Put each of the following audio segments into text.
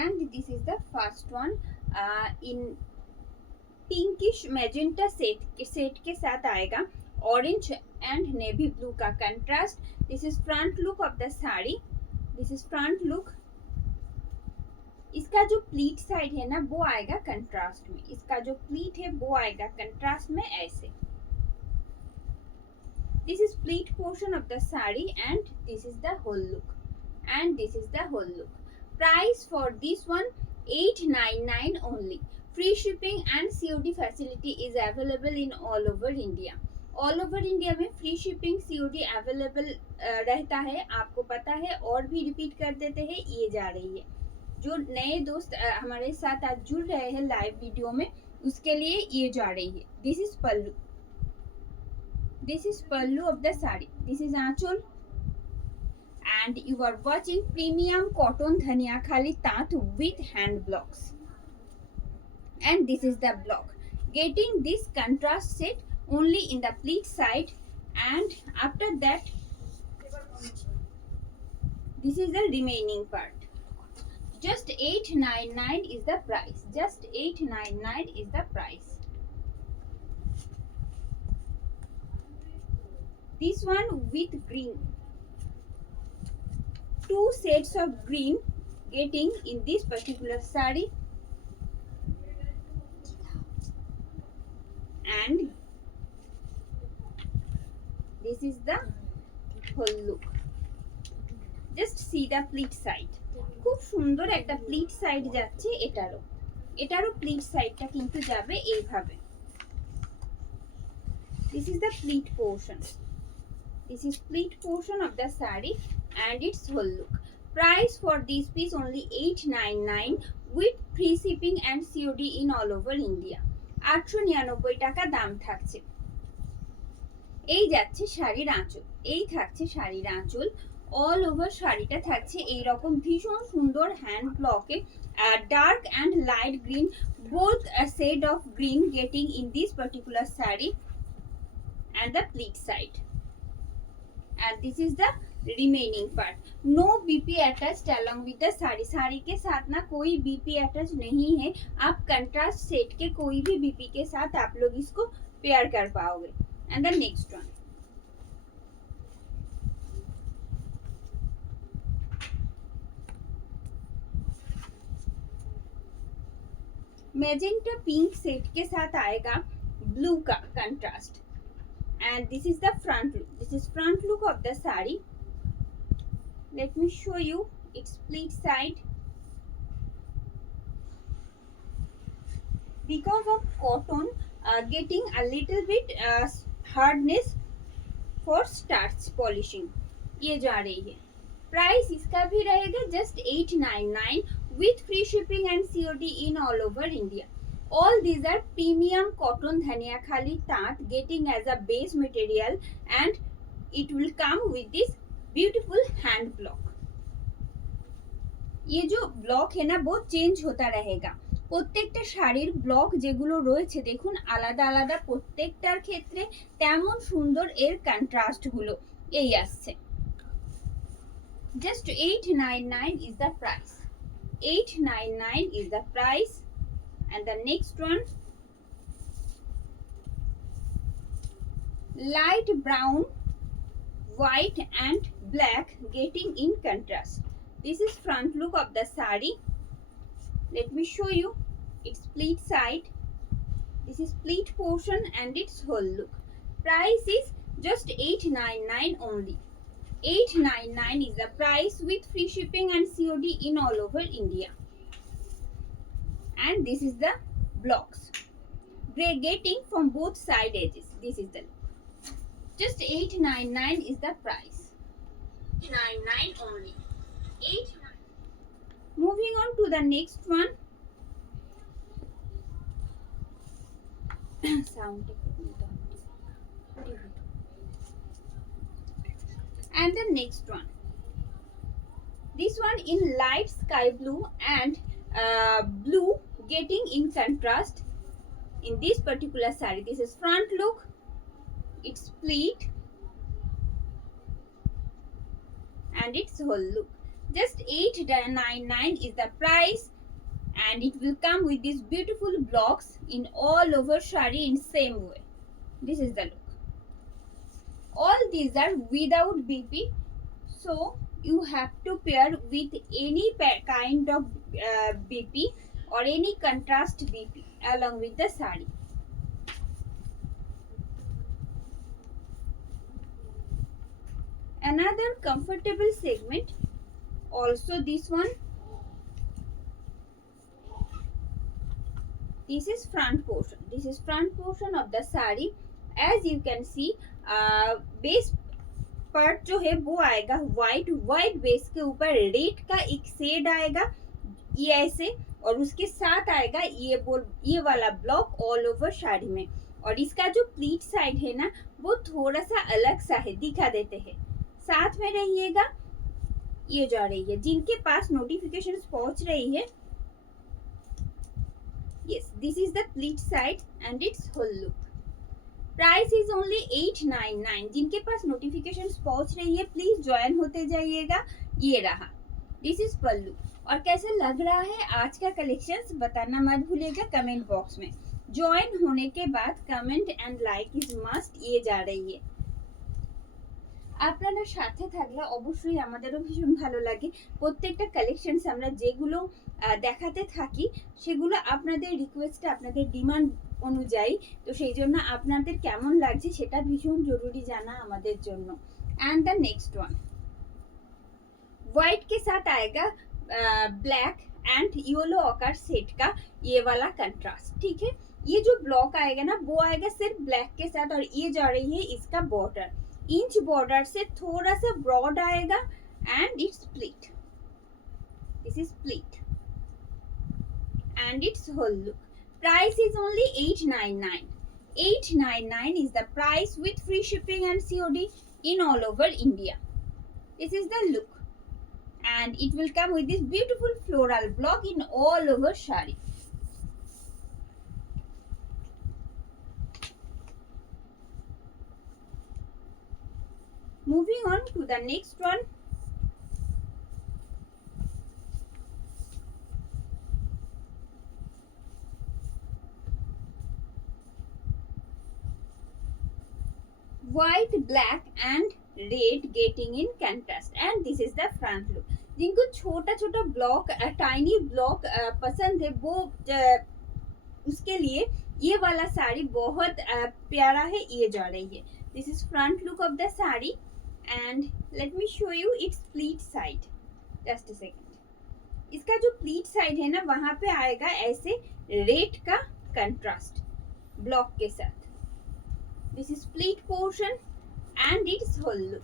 and this is the first one in pinkish magenta set के साथ आएगा orange and navy blue का contrast. This is front look of the sari. This is front look. इसका जो pleat side है ना वो आएगा कंट्रास्ट में. इसका जो प्लीट है वो आएगा कंट्रास्ट में ऐसे. This is pleat portion of the sari and this is the whole look. And this is the whole look. Price for this one 899 only. Free shipping and COD facility is available in all over India. All over India में free shipping COD available रहता है. आपको पता है. और भी repeat कर देते हैं. ये जा रही है. जो नए दोस्त हमारे साथ आज जुड़ रहे हैं लाइव वीडियो में उसके लिए ये जा रही है. This is pallu. This is pallu of the sari. This is aanchal and you are watching premium cotton dhania khali tat with hand blocks. And this is the block. Getting this contrast set only in the pleat side, and after that this is the remaining part. Just 899 is the price. Just 899 is the price. This one with green. Two sets of green getting in this particular saree, and this is the whole look. Just see the pleat side. খুব সুন্দর একটা pleat side যাচ্ছে. এটারও pleat সাইডটা কিন্তু যাবে এইভাবে. This is the pleat portion. This is pleat portion of the saree and its whole look. Price for this piece only 899 with free shipping and COD in all over India. 899 টাকা দাম থাকছে. এই যাচ্ছে শাড়ির আঁচল. এই থাকছে শাড়ির আঁচল. অল ওভার শাড়িটা থাকছে এই রকম ভীষণ সুন্দর হ্যান্ড ব্লকে dark and light green both a shade of green getting in this particular saree and the pleat side. And this is the remaining part. No BP attached along with the sari. Sari के साथ ना कोई BP attach नहीं है. आप contrast set के कोई भी BP के साथ आप लोग इसको पेयर कर पाओगे. And the next one. Magenta pink set के साथ आएगा ब्लू का contrast. And this is the front look. This is front look of the saree. Let me show you its pleat side. Because of cotton getting a little bit hardness for starch polishing. ये जा रही है. Price इसका भी रहेगा just 899 with free shipping and COD in all over India. All these are premium cotton dhania khali tat getting as a base material, and it will come with this beautiful hand block. ये जो block है ना वो change होता रहेगा. প্রত্যেকটা শাড়ির block যেগুলো রয়েছে দেখুন আলাদা আলাদা প্রত্যেকটার ক্ষেত্রে তেমন সুন্দর এর কন্ট্রাস্ট গুলো এই আসছে. Just 899 is the price. 899 is the price. And the next one, light brown, white and black getting in contrast. This is front look of the saree. Let me show you its pleat side. This is pleat portion and its whole look. Price is just 899 only. 899 is the price with free shipping and COD in all over India. And this is the blocks getting from both side edges. This is the just 899 is the price. 899 only. 899. Moving on to the next one. Sound. And the next one. This one in light sky blue and blue getting in contrast in this particular saree. This is front look, its pleat and its whole look. just 899 is the price, and it will come with these beautiful blocks in all over shari in same way. This is the look. All these are without BP, so you have to pair with any kind of BP or any contrast BP along with the sari. Another comfortable segment, also this one. This is front portion. This is front portion of the sari. As you can see, base part जो है वो आएगा white base के ऊपर red का एक shade आएगा ये ऐसे, और उसके साथ आएगा ये वाला ब्लॉक ऑल ओवर साड़ी में। और इसका जो प्लीट साइड है ना वो थोड़ा सा अलग सा है, दिखा देते हैं, साथ में रहिएगा। ये जा रही है, जिनके पास नोटिफिकेशन पहुंच रही है, yes, this is the pleat side and its whole look. Price is only 899। जिनके पास नोटिफिकेशन पहुंच रही है प्लीज ज्वाइन होते जाइएगा। ये रहा, दिस इज पल्लू। और कैसा लग रहा है आज का कलेक्शंस बताना मत भूलिएगा कमेंट बॉक्स में। ज्वाइन होने के बाद comment and like is must. ये जा रही है, আপনারা সাথে থাকলে অবশ্যই আমাদেরও ভীষণ ভালো লাগে। প্রত্যেকটা কালেকশনস আমরা যেগুলো দেখাতে থাকি সেগুলো আপনাদের রিকোয়েস্টে আপনাদের ডিমান্ড অনুযায়ী, তো সেই জন্য আপনাদের কেমন লাগছে সেটা ভীষণ জরুরি জানা আমাদের জন্য। And the next one white के साथ आएगा black and yellow occur set का ये वाला कंट्रास्ट, ठीक है। ये जो ब्लॉक आएगा ना वो आएगा सिर्फ ब्लैक के साथ, और ये जा रही है इसका बॉर्डर, इंच बॉर्डर से थोड़ा सा ब्रॉड आएगा and it's pleat, this is pleat and it's whole look. Price is only 899। 899 is the price with free shipping and COD in all over India. This is the look, and it will come with this beautiful floral block in all over shari. Moving on to the next one. White, black and red getting in contrast, and this is the front look. जिनको छोटा छोटा block tiny block पसंद है वो उसके लिए ये वाला साड़ी बहुत प्यारा है। ये जा रही है, this is front look of the sari and let me show you it's pleat side. Just a second, इसका जो प्लीट साइड है ना वहां पे आएगा ऐसे रेड का कंट्रास्ट ब्लॉक के साथ। This is pleat portion and it's whole look.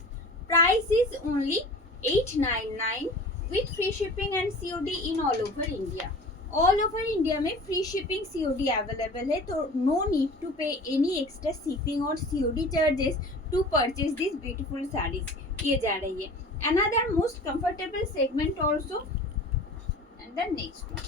Price is only 899 with free shipping and COD in all over India. All over India में free shipping COD available है, तो no need to pay any extra shipping or COD charges to purchase these beautiful sarees. ये जा रही है। Another most comfortable segment also, and the next one.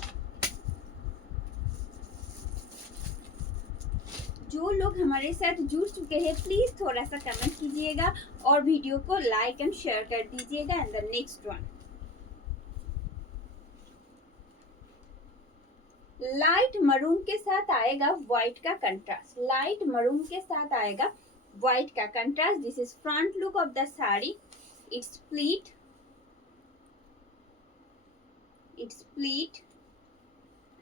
जो लोग हमारे साथ जुड़ चुके हैं प्लीज थोड़ा सा कमेंट कीजिएगा और वीडियो को लाइक एंड शेयर कर दीजिएगा। And the next one, light maroon के साथ आएगा व्हाइट का कंट्रास्ट। लाइट मरून के साथ आएगा व्हाइट का contrast. This is front look of the sari. It's pleat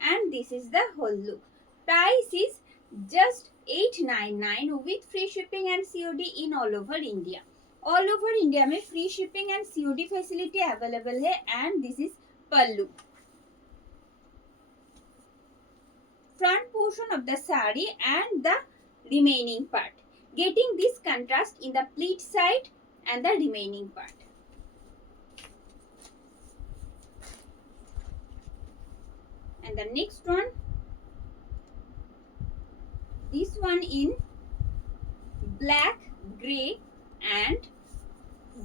and this is the whole look. Price is just 899 with free shipping and COD in all over India. All over India में free shipping and COD facility available है। and this is pallu. Front portion of the saree and the remaining part, getting this contrast in the pleat side and the remaining part. And the next one, this one in black, grey and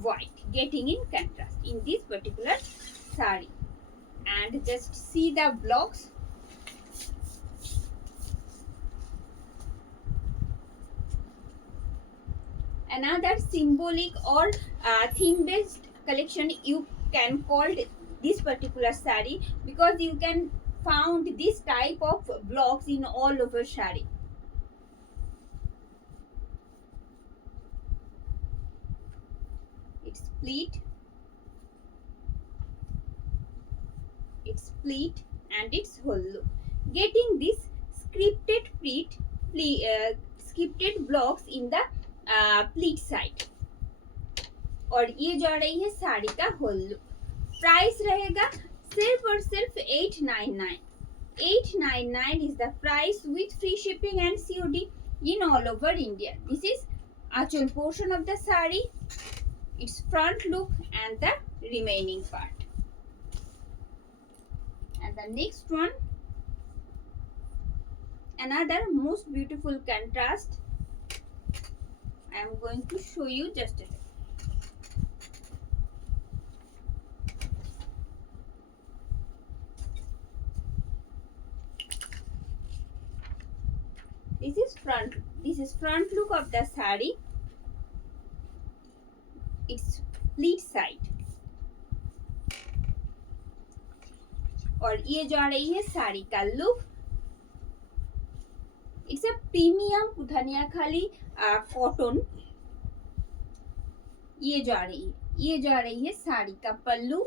white getting in contrast in this particular saree. And just see the blocks. Another symbolic or theme based collection, you can call this particular sari because you can found this type of blocks in all over sari. It's split and its whole look. Getting this scripted blocks in the pleat side. और ये जा रही है साड़ी का whole look. Price रहेगा सिर्फ और सिर्फ 899. 899 is the price with free shipping and COD in all over India. This is achal portion of the sari, its front look and the remaining part. And the next one, another most beautiful contrast. I am going to show you just a second. This is front look of the sari. It's pleat side. और ये जा रही है साड़ी का look. It's a premium Dhaniakhali cotton. ये जा रही है साड़ी का पल्लू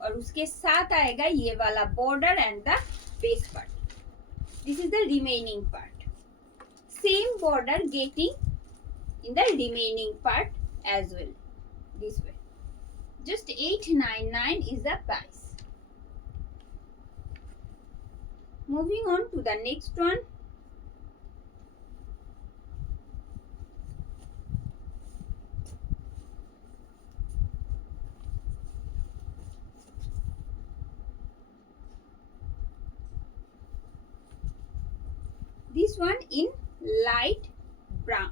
और उसके साथ आएगा ये वाला border and the base part. This is the remaining part. Same border getting in the remaining part as well. This way. Just 899 is the price. Moving on to the next one. This one in light brown.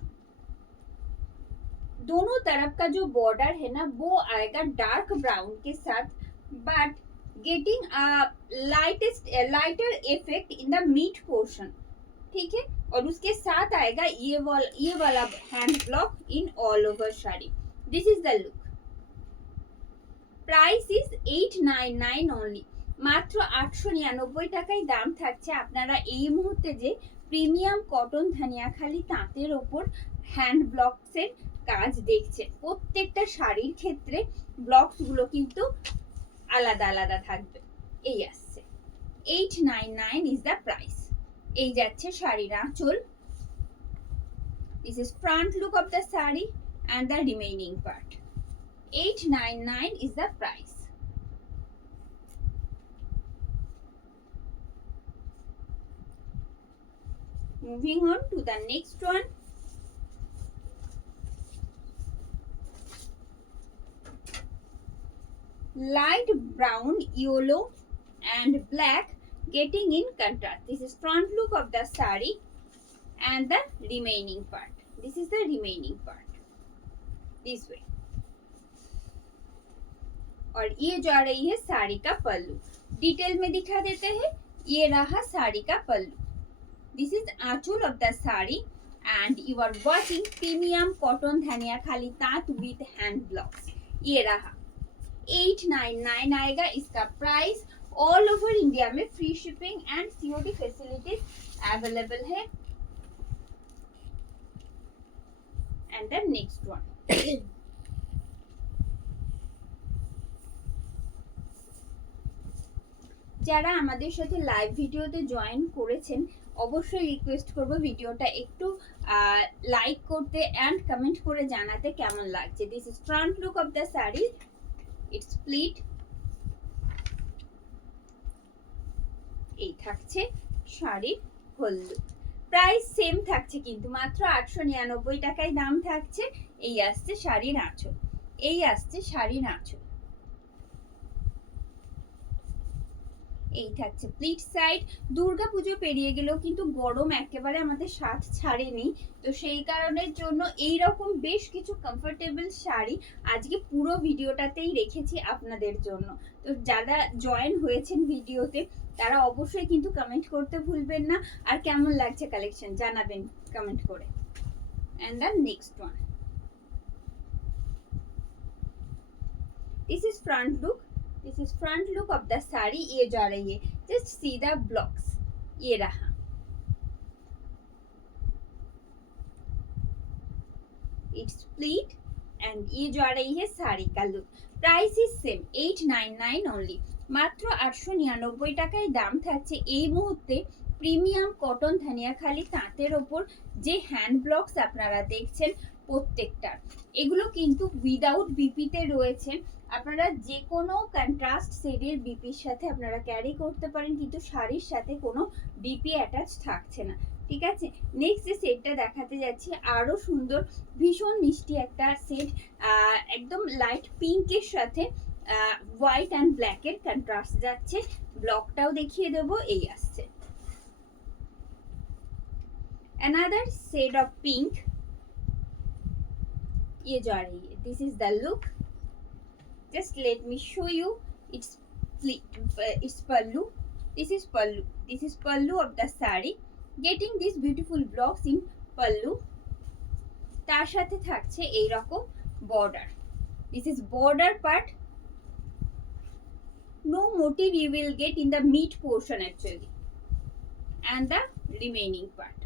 दोनों तरफ का जो border है ना वो आएगा dark brown के साथ, but getting lighter effect in the mid portion. ठीक है. और उसके साथ आएगा ये वाला hand block in all over sari. This is the look. Price is 899 only. মাত্র 899 টাকায় দাম থাকছে. আপনারা এই মুহূর্তে যে প্রিমিয়াম কটন ধানিয়াখালি তাঁতের ওপর হ্যান্ড ব্লকসের কাজ দেখছেন, প্রত্যেকটা শাড়ির ক্ষেত্রে ব্লকস গুলো কিন্তু আলাদা আলাদা থাকবে. এই আসছে 899 ইজ দ্য প্রাইস. এই যাচ্ছে শাড়ির আঁচল. This is front look of the sari and the remaining part. 899 is the price. Moving on to the next one. Light brown, yellow and black getting in contrast. This is front look of the sari and the remaining part. This is the remaining part. This way. और ये जा रही है साड़ी का पल्लू. Detail में दिखा देते हैं. ये रहा साड़ी का पल्लू. This is achol of the sari and you are watching premium cotton dhaniyakhali तात with hand blocks. ये रहा 899 आएगा इसका प्राइस. ऑल ओवर इंडिया में free shipping and COD facilities available है. And the next one. যারা আমাদের সাথে লাইভ ভিডিওতে জয়েন করেছেন অবশ্যই রিকোয়েস্ট করব ভিডিওটা একটু লাইক করতে এন্ড কমেন্ট করে জানাতে কেমন লাগছে. This is front look of the sari. It's split. এই থাকছে শাড়ির হোল লুক. প্রাইস সেম থাকছে কিন্তু মাত্র 899 টাকায় দাম থাকছে. এই আসছে শাড়ির আঁচল. এই আসছে শাড়ির আঁচল. এই থাকছে প্লিট সাইড. দুর্গাপুজো পেরিয়ে গেলেও কিন্তু গরম একেবারে আমাদের সাথ ছাড়েনি, তো সেই কারণের জন্য এই রকম বেশ কিছু কমফোর্টেবল শাড়ি আজকে পুরো ভিডিওটাতেই রেখেছি আপনাদের জন্য. তো যারা জয়েন হয়েছেন ভিডিওতে তারা অবশ্যই কিন্তু কমেন্ট করতে ভুলবেন না. আর কেমন লাগছে কালেকশন জানাবেন কমেন্ট করে. And the next one. This is front look. This is front look of the sari. ये जा रही है. Just see the blocks. ये रहा. It's split and ये जा रही है साड़ी का look. Price is same 899 only. মাত্র 899 টাকায় দাম থাকছে এই মুহূর্তে প্রিমিয়াম কটন ধানিয়াখালি তাঁতের ওপর যে হ্যান্ড ব্লকস আপনারা দেখছেন প্রত্যেকটা এগুলো কিন্তু উইদাউট বিপিতে রয়েছে. আপনারা যে কোনো কন্ট্রাস্ট শেডের বিপির সাথে আপনারা ক্যারি করতে পারেন, কিন্তু শাড়ির সাথে কোনো বিপি অ্যাটাচ থাকছে না. ঠিক আছে, নেক্সট যে সেটটা দেখাতে যাচ্ছি আরও সুন্দর ভীষণ মিষ্টি একটা সেট, একদম লাইট পিঙ্কের সাথে হোয়াইট অ্যান্ড ব্ল্যাকের কন্ট্রাস্ট যাচ্ছে. ব্লকটাও দেখিয়ে দেবো, এই আসছে. Another shade of pink. ये जा रही है. This is the look. Just let me show you. It's pallu. This is pallu. This is pallu of the sari. Getting these beautiful blocks in pallu. তার সাথে থাকছে এই রকম border. This is border part. No motif you will get in the mid portion actually. And the remaining part.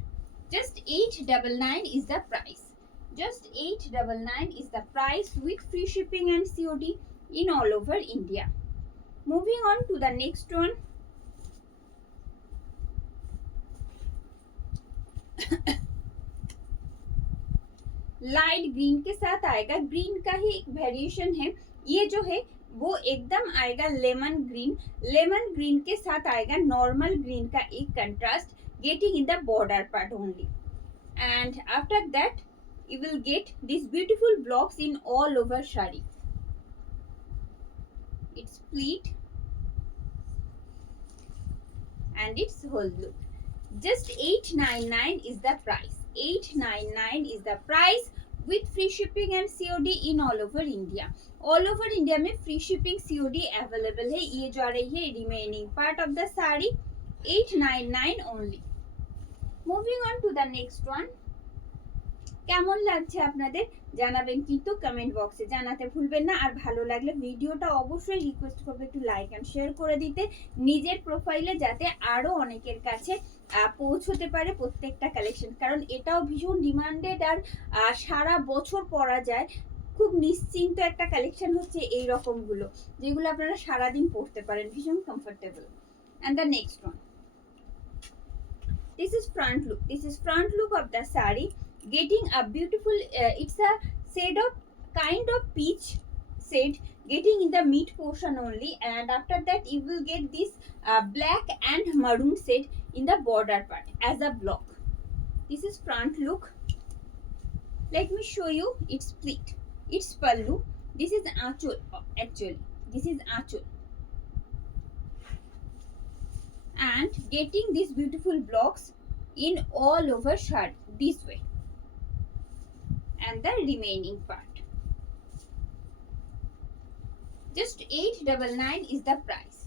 Just 899 is the price. Just 899 is the price with free shipping and COD in all over India. Moving on to the next one. Light green के साथ आएगा. Green का ही एक variation है. ये जो है वो एकदम आएगा लेमन ग्रीन. लेमन ग्रीन के साथ आएगा नॉर्मल ग्रीन का एक contrast, getting in the border part only. And after that you will get these beautiful blocks in all over shari. It's split and its whole look. Just 899 is the price. 899 is the price with free shipping and COD in all over India. All over India में free shipping COD available है. ये जा रही है remaining part of the sari. 899 only. Moving on to the next one. কেমন লাগছে আপনাদের জানাবেন কিন্তু কমেন্ট বক্সে, জানাতে ভুলবেন না. আর ভালো লাগলে ভিডিওটা অবশ্যই রিকোয়েস্ট করবে একটু লাইক এন্ড শেয়ার করে দিতে নিজের প্রোফাইলে, যাতে আরো অনেকের কাছে পৌঁছতে পারে প্রত্যেকটা কালেকশন. কারণ এটাও ভীষণ ডিমান্ডেড আর সারা বছর পরা যায়. খুব নিশ্চিন্ত একটা কালেকশন হচ্ছে এই রকমগুলো, যেগুলো আপনারা সারাদিন পরতে পারেন, ভীষণ comfortable. And the next one. This is front look. This is front look of the sari. Getting a beautiful, it's a shade of kind of peach shade, getting in the mid portion only, and after that you will get this black and maroon shade in the border part as a block. This is front look. Let me show you. It's split. It's pallu. This is achol actually. This is achol. And getting these beautiful blocks in all over shari this way. And the remaining part. Just 899 is the price.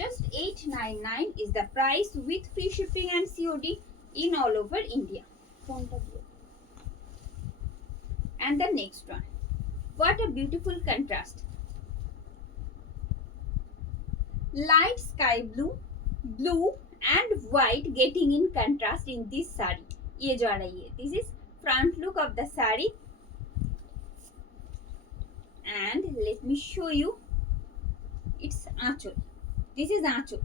Just 899 is the price with free shipping and COD in all over India. And the next one. What a beautiful contrast. Light sky blue, blue and white getting in contrast in this sari. ये जा रही है. This is front look of the sari. And let me show you. It's aanchal. This is aanchal.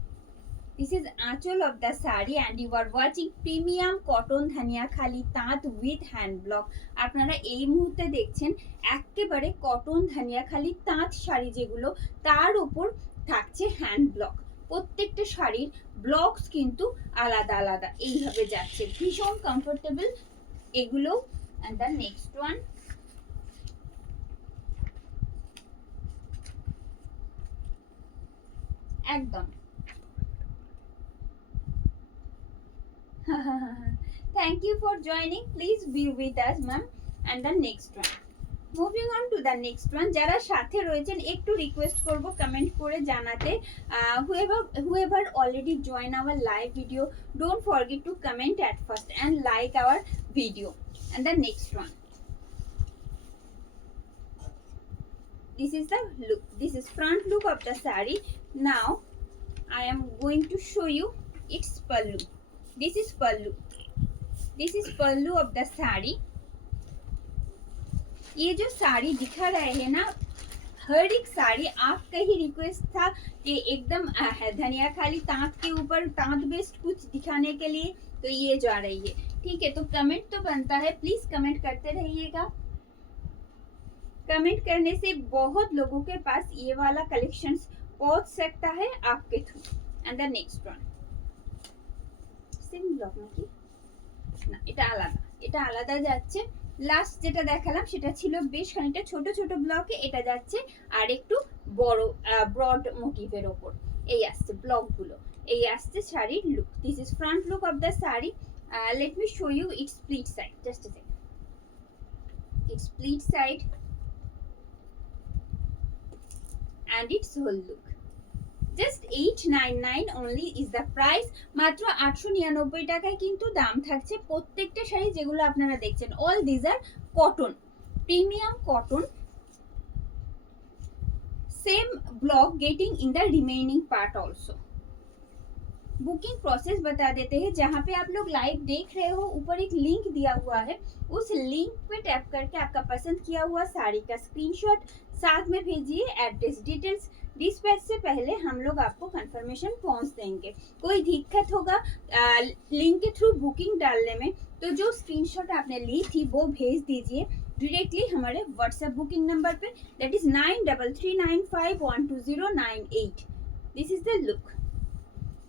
This is aanchal of the sari and you are watching premium cotton ধানিয়াখালি তাঁত with hand block. আপনারা এই মুহূর্তে দেখছেন একেবারে cotton ধানিয়াখালি তাঁত শাড়ি, যেগুলো তার উপর থাকছে হ্যান্ড ব্লক. প্রত্যেকটা শাড়ির ব্লকস কিন্তু আলাদা আলাদা এইভাবে যাচ্ছে, ভীষণ কমফোর্টেবল এগুলো. And the next one. একদম. Thank you for joining. Please be with us, ma'am. And the next one. Moving on to the next one. যারা সাথে রয়েছেন একটু রিকোয়েস্ট করব কমেন্ট করে জানাতে. whoever already join our live video, don't forget to comment at first and like our video. And the next one. this is the look. This is front look of the saree. Now I am going to show you its pallu. This is pallu. This is pallu of the saree. ये जो साड़ी दिखा रहे हैं ना, हर एक साड़ी आपका ही request था कि एकदम धनिया खाली तांत के ऊपर तांत बेस्ड कुछ दिखाने के लिए, तो ये जा रही है। ठीक है, तो कमेंट तो बनता है, प्लीज कमेंट करते रहिएगा। कमेंट करने से बहुत लोगों के पास ये वाला कलेक्शंस पहुंच सकता है आपके through. And the next one same blog নাকি না, এটা আলাদা যাচ্ছে। লাস্ট যেটা দেখালাম সেটা ছিল বেশ খানিকটা ছোট ছোট ব্লকে, এটা যাচ্ছে আর একটু বড় ব্রড মোটিভের ওপর। এই আসছে ব্লকগুলো, এই আসছে শাড়ির look. This is front look of the sari. Let me show you its split side, just a second. Its split side and its whole look. Just 899 only is the price. মাত্র 899 টাকায় কিন্তু দাম থাকছে প্রত্যেকটা শাড়ি যেগুলো আপনারা দেখছেন। All this are cotton, premium cotton. Same block getting in the remaining part also. Booking process बता देते हैं, जहाँ पे आप लोग लाइव देख रहे हो ऊपर एक लिंक दिया हुआ है, उस लिंक पे टैप करके आपका पसंद किया हुआ साड़ी का स्क्रीनशॉट साथ में भेजिए एड्रेस डिटेल्स। डिस्पैच से पहले हम लोग आपको कंफर्मेशन पहुंच देंगे। कोई दिक्कत होगा लिंक के थ्रू बुकिंग डालने में, तो जो स्क्रीनशॉट आपने ली थी वो भेज दीजिए डायरेक्टली हमारे व्हाट्सएप बुकिंग नंबर पे, that is 9339512098। This is the look.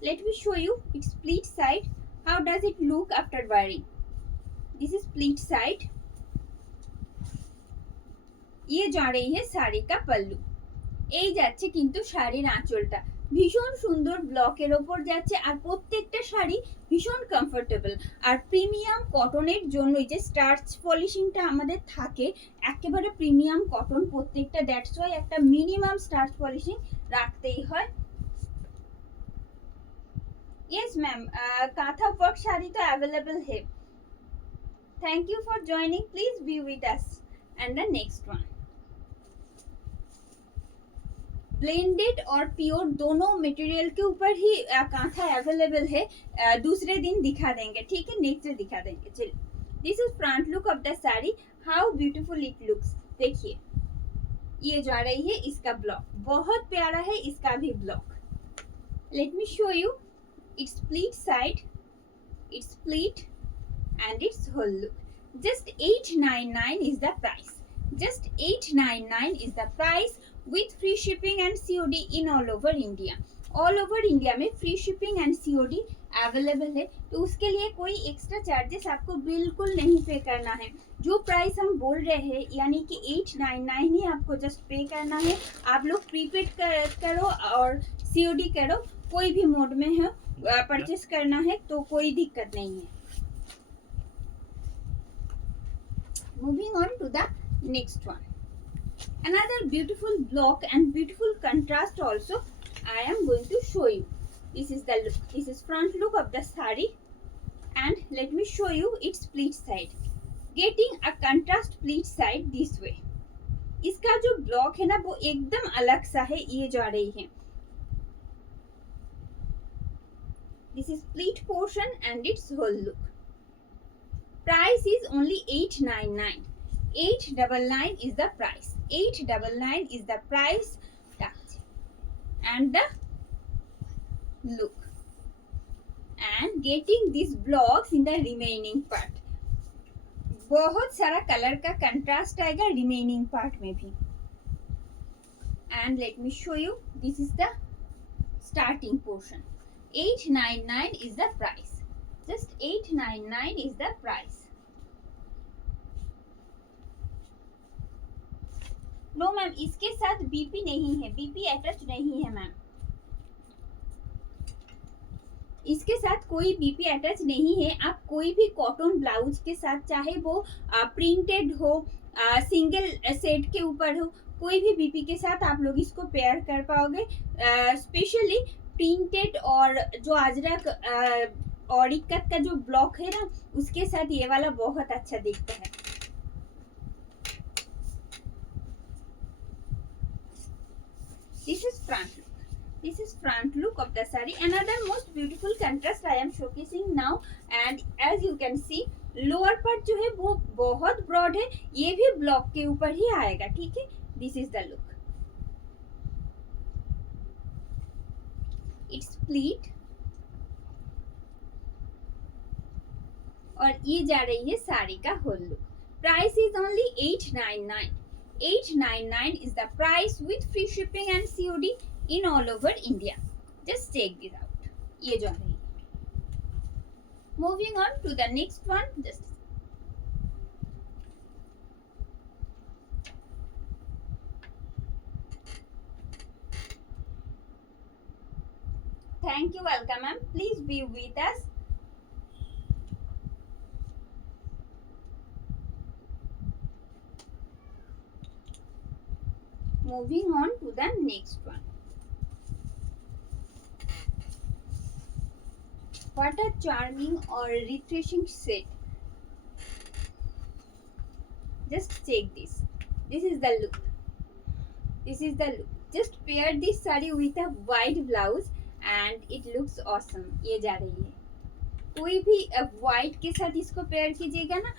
Let me show you its split side. How does it look after wearing? This is split side. ये जा रही है শাড়ি का पल्लू। এই যাচ্ছে কিন্তু শাড়ির আঁচলটা ভীষণ সুন্দর ব্লকের ওপর যাচ্ছে, আর প্রত্যেকটা শাড়ি ভীষণ কমফোর্টেবল আর প্রিমিয়াম কটনের জন্যই যে স্টার্চ পলিশিংটা আমাদের থাকে, একেবারে প্রিমিয়াম কটন প্রত্যেকটা, দ্যাটস ওয়াই একটা মিনিমাম স্টার্চ পলিশিং রাখতেই হয়। यस मैम, काथा वर्क शादी तो अवेलेबल है। Thank you for joining, please be with us. And the next one blended और प्योर दोनों मटेरियल के ऊपर ही कांथा अवेलेबल है। दूसरे दिन दिखा देंगे, ठीक है, नेक्स्ट दिन दिखा देंगे। चलिए, this is front look of the sari. How beautiful it looks. देखिए ये जा रही है इसका ब्लॉक, बहुत प्यारा है इसका भी block. Late me show you its split side, its split and its whole look. Just 899 is the price. Just 899 is the price with free shipping and COD in all over India. All over India में free shipping and COD available है, तो उसके लिए कोई extra charges आपको बिल्कुल नहीं पे करना है। जो प्राइस हम बोल रहे हैं यानी कि 899 ही आपको जस्ट पे करना है। आप लोग प्रीपेड करो और COD करो, कोई भी मोड में है परचेस करना है तो कोई दिक्कत नहीं है। Moving on to the next one, another beautiful block and beautiful contrast also I am going to show you. This is the look. This is front look of the saree and let me show you its split side. Getting a contrast split side this way. इसका जो block है ना वो एकदम अलग सा है, ये जा रही है। This is split portion and its whole look. Price is only 899. 899 is the price. 899 is the price. And the look. And getting these blocks in the remaining part. बहुत सारा कलर का कंट्रास्ट आएगा रिमेनिंग पार्ट में भी। And let me show you. This is the starting portion. 899 is the price. Just 899 is the price. No ma'am, इसके साथ BP नहीं है, बीपी अटैच नहीं है मैम, इसके साथ कोई बीपी अटैच नहीं है। आप कोई भी कॉटन ब्लाउज के साथ, चाहे वो प्रिंटेड हो, सिंगल सेट के ऊपर हो, कोई भी बीपी के साथ आप लोग इसको पेयर कर पाओगे। स्पेशली प्रिंटेड और जो अजरक और इक्कत का जो ब्लॉक है ना, उसके साथ ये वाला बहुत अच्छा दिखता है। This is front look. This is front look of the saree. Another most beautiful contrast I am showcasing now, and as you can see lower part जो है वो बहुत ब्रॉड है, ये भी ब्लॉक के ऊपर ही आएगा, ठीक है. This is the look. It's pleat और ये जा रही है साड़ी का whole look. Price is only 899. 899 is the price with free shipping and COD in all over India. Just check this out. ये जो है. Moving on to the next one. Just thank you, welcome ma'am. Please be with us. Moving on to the next one. What a charming or refreshing set. Just check this. This is the look. This is the look. Just pair this saree with a white blouse and it looks awesome. ये जा रही है. कोई भी white के साथ इसको pair कीजिएगा ना,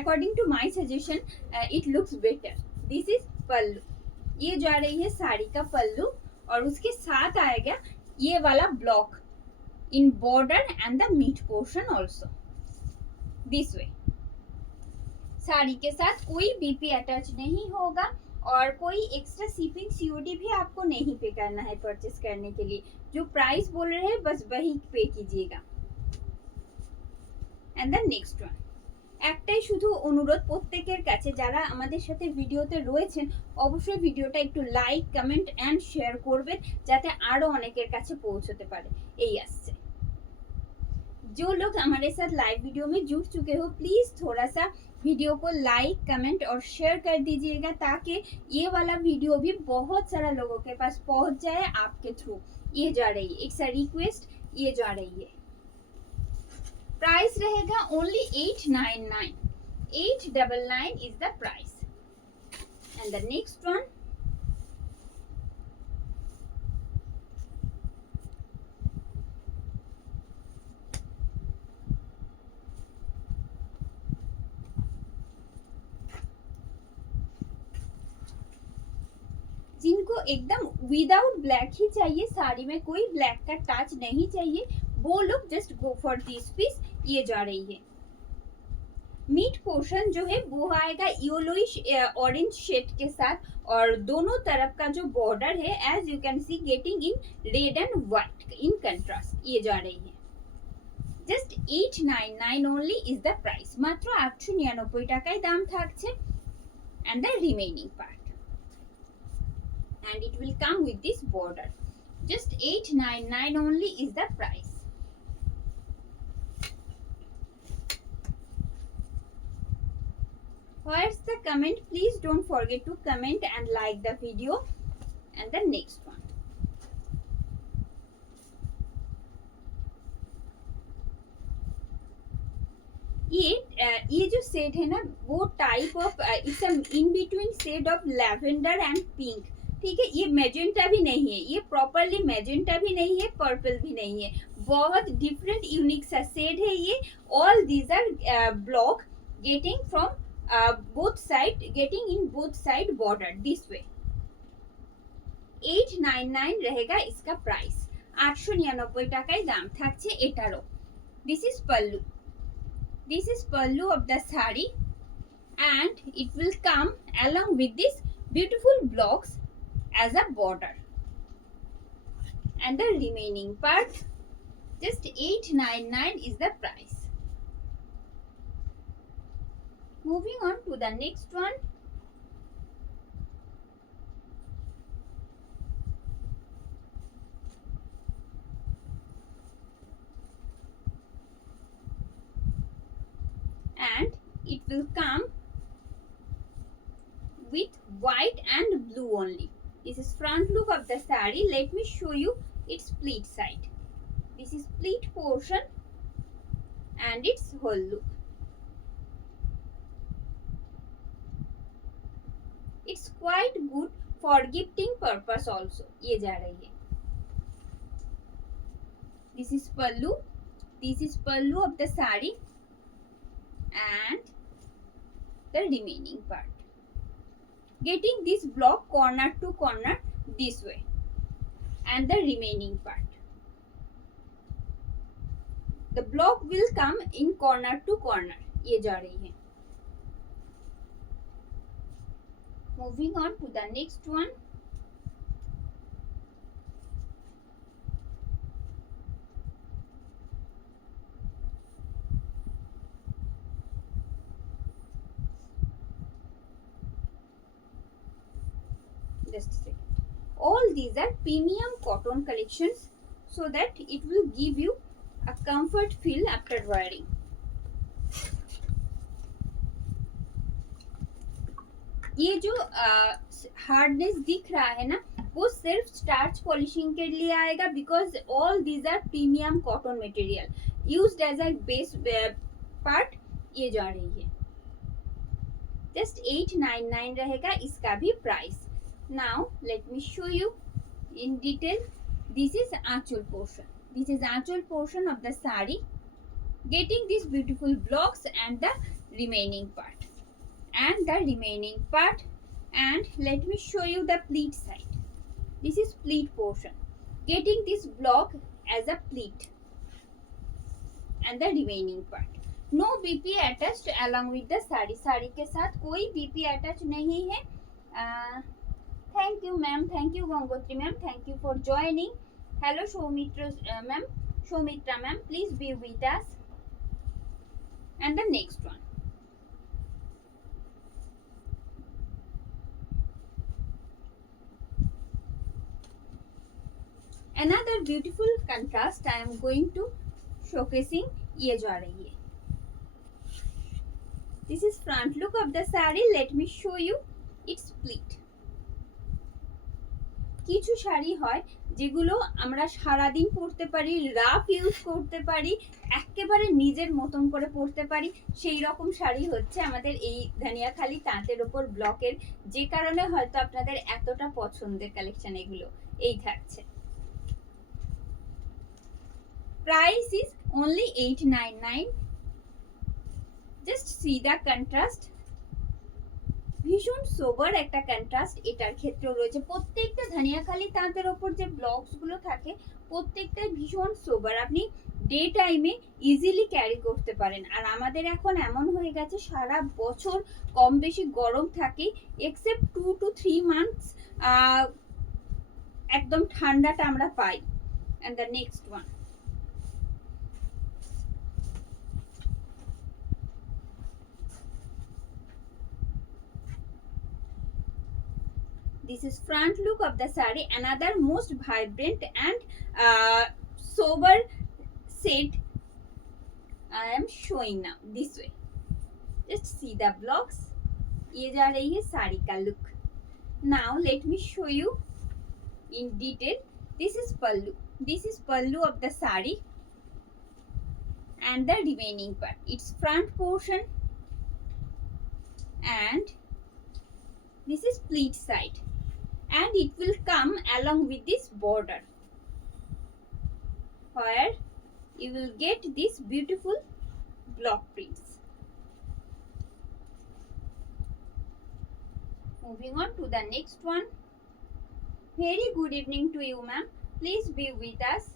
according to my suggestion, it looks better. This is पल्लू. ये जा रही है साड़ी का पल्लू और उसके साथ आएगा ये वाला block in border and the mid portion also this way. Sari के साथ कोई बीपी अटैच नहीं होगा और कोई एक्स्ट्रा शिपिंग सीओडी भी आपको नहीं पे करना है परचेस करने के लिए. जो प्राइस बोल रहे हैं बस वही पे कीजिएगा. And the next one. একটাই শুধু অনুরোধ প্রত্যেকের কাছে যারা আমাদের সাথে ভিডিওতে রয়েছেন অবশ্যই ভিডিওটা একটু লাইক কমেंट এন্ড শেয়ার করবেন যাতে আরো অনেকের কাছে পৌঁছতে পারে. এই আসছে. जो लोग हमारे साथ लाइव वीडियो में जुड़ चुके हो प्लीज थोड़ा सा वीडियो को लाइक कमेंट और शेयर कर दीजिएगा ताकि ये वाला वीडियो भी बहुत सारा लोगों के पास पहुंच जाए आपके थ्रू. ये जा रही है, इट्स अ रिक्वेस्ट. ये जा रही है. प्राइस रहेगा only 899. 899 is the price. And the next one. जिनको एकदम विदाउट ब्लैक ही चाहिए, साड़ी में कोई ब्लैक का टच नहीं चाहिए, वो लोग just go for this piece. ये जा रही है. मिड पोर्शन जो है वो आएगा येलोइश ऑरेंज शेड के साथ और दोनों तरफ का जो बॉर्डर है as you can see getting in red and white in contrast. ये जा रही है. Just 899 only is the price. মাত্র 899 টাকায় দাম থাকছে. and the remaining part and it will come with this border. Just 899 only is the price. Where's the comment? Please don't forget to comment and like the video. And the next one. ये जो set है ना वो type of it's in between shade of lavender and pink. ठीक है. ये magenta भी नहीं है, ये प्रॉपरली मैजेंटा भी नहीं है, पर्पल भी नहीं है, बहुत डिफरेंट यूनिक सा शेड है ये. All these R block getting from both side, getting in both side border this way. 899 रहेगा इसका प्राइस. 899 টাকায় দাম থাকছে এটারও. This is pallu. This is pallu of the sari and it will come along with this beautiful blocks as a border. And the remaining part just 899 is the price. Moving on to the next one. And it will come with white and blue only. This is front look of the saree. Let me show you its pleat side. This is pleat portion and its whole look. It's quite good for gifting purpose also, ये जा रही है. This is pallu. This is pallu of the sari and the remaining part. Getting this block corner to corner this way and the remaining part. The block will come in corner to corner. ये जा रही है. Moving on to the next one. Just a second. All these are premium cotton collections so that it will give you a comfort feel after wearing. ये जो hardness दिख रहा है ना, वो सिर्फ स्टार्च पॉलिशिंग के लिए आएगा because all these are premium cotton material used as a base part. ये जा रही है. जस्ट 899 रहेगा इसका भी प्राइस. Now let me show you in detail. This is Aanchal portion. This is Aanchal portion of the sari, getting these beautiful blocks and the remaining part. And the remaining part, and let me show you the pleat side. This is pleat portion, getting this block as a pleat and the remaining part. No BP attached along with the sari. Sari के साथ कोई BP attached नहीं है. Thank you ma'am, thank you Gangotri ma'am, thank you for joining. Hello Shomitra ma'am, Shomitra ma'am, please be with us. And the next one. Another beautiful contrast I am going to showcasing. ये जा रही है. This is front look of the saree. Let me show you its pleat. কিছু শাড়ি হয় যেগুলো আমরা সারাদিন পরতে পারি, রাফ ইউজ করতে পারি, একেবারে নিজের মতন করে পরতে পারি. সেই রকম শাড়ি হচ্ছে আমাদের এই ধানিয়াখালি তাঁতের ওপর ব্লকের, যে কারণে হয়তো আপনাদের এতটা পছন্দের কালেকশন এগুলো এই থাকছে. Price is only 899. Just see the contrast. ভীষণ সোবার একটা কন্ট্রাস্ট এটার ক্ষেত্রেও রয়েছে. প্রত্যেকটা ধানিয়াখালি তাঁতের ওপর যে ব্লকস গুলো থাকে প্রত্যেকটাই ভীষণ সোবার. আপনি ডে টাইমে ইজিলি ক্যারি করতে পারেন. আর আমাদের এখন এমন হয়ে গেছে সারা বছর কম বেশি গরম থাকে, এক্সেপ্ট 2 to 3 months একদম ঠান্ডাটা আমরা পাই. And the next one. This is front look of the saree. Another most vibrant and sober shade I am showing now. This way. Just see the blocks. ये जा रही है साड़ी का look. Now let me show you in detail. This is pallu. This is pallu of the saree and the remaining part. Its front portion and this is pleat side. And it will come along with this border where you will get these beautiful block prints. Moving on to the next one. Very good evening to you ma'am, please be with us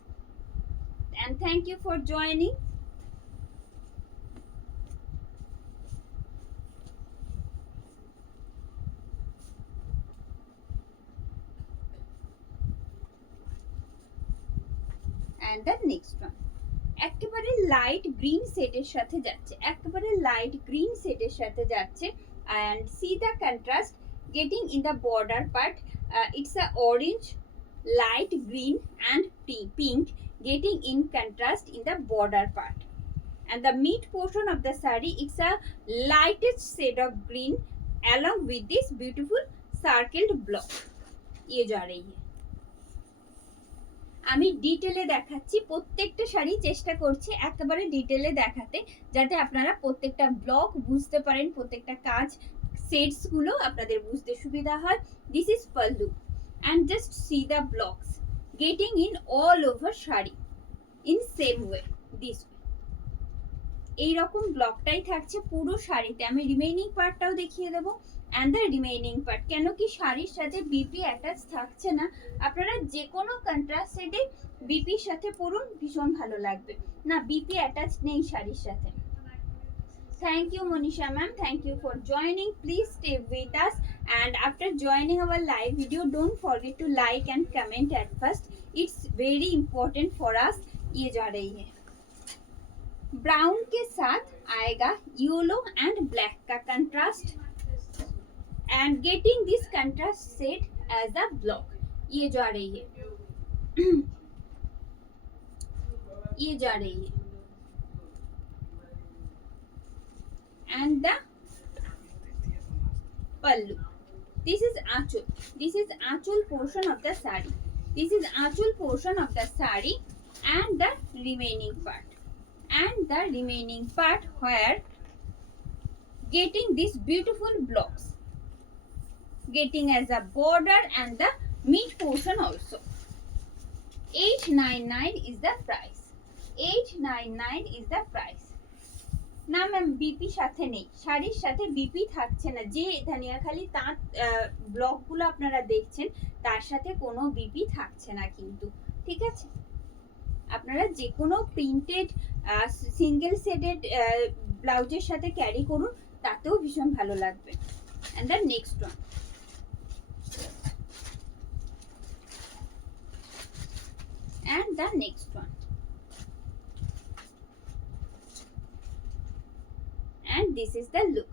and thank you for joining. And the next one. একেবারে light green শেডের সাথে যাচ্ছে, একেবারে light green শেডের সাথে যাচ্ছে. and see the contrast getting in the border part. It's a orange, light green and pink getting in contrast in the border part. And the mid portion of the saree, it's a lightest shade of green along with this beautiful circled block. ये जा रही है. আমি ডিটেলে দেখাচ্ছি প্রত্যেকটা শাড়ি, চেষ্টা করছি একেবারে ডিটেলে দেখাতে যাতে আপনারা প্রত্যেকটা ব্লক বুঝতে পারেন, প্রত্যেকটা কাজ সেটস গুলো আপনাদের বুঝতে সুবিধা হয়। This is pallu and just see the blocks getting in all over sari in same way this way। এইরকম ব্লকটাই থাকছে পুরো শাড়িতে। আমি রিমেইনিং পার্টটাও দেখিয়ে দেবো অ্যান্ড দ্য রিমেইনিং পার্ট। কেন কি শাড়ির সাথে বিপি অ্যাটাচ থাকছে না, আপনারা যে কোনো কন্ট্রাস্ট শেডে বিপির সাথে পরুন, ভীষণ ভালো লাগবে। না, বিপি অ্যাটাচ নেই শাড়ির সাথে। Thank you Monisha ma'am, thank you for joining. Please stay with us and after joining our live video don't forget to like and comment at first, it's very important for us। ये जा रही है brown के साथ आएगा yellow and black का contrast and getting this contrast set as a block. ये जा रही है ये जा रही है and the pallu, this is achul, this is achul portion of the sari, this is achul portion of the sari and the remaining part, and the remaining part where getting these beautiful blocks getting as a border and the mid portion also। 899 is the price, 899 is the price। না ma'am BP সাথে নেই, শাড়ির সাথে BP থাকছে না। যে ধানিয়াখালি তাঁত ব্লকগুলো আপনারা দেখছেন তার সাথে কোনো বিপি থাকছে না কিন্তু, ঠিক আছে। আপনারা যে কোনো প্রিন্টেড সিঙ্গেল সেটেড ব্লাউজের সাথে ক্যারি করুন, তাতেও ভীষণ ভালো লাগবে। And the next one, and the next one, and this is the look।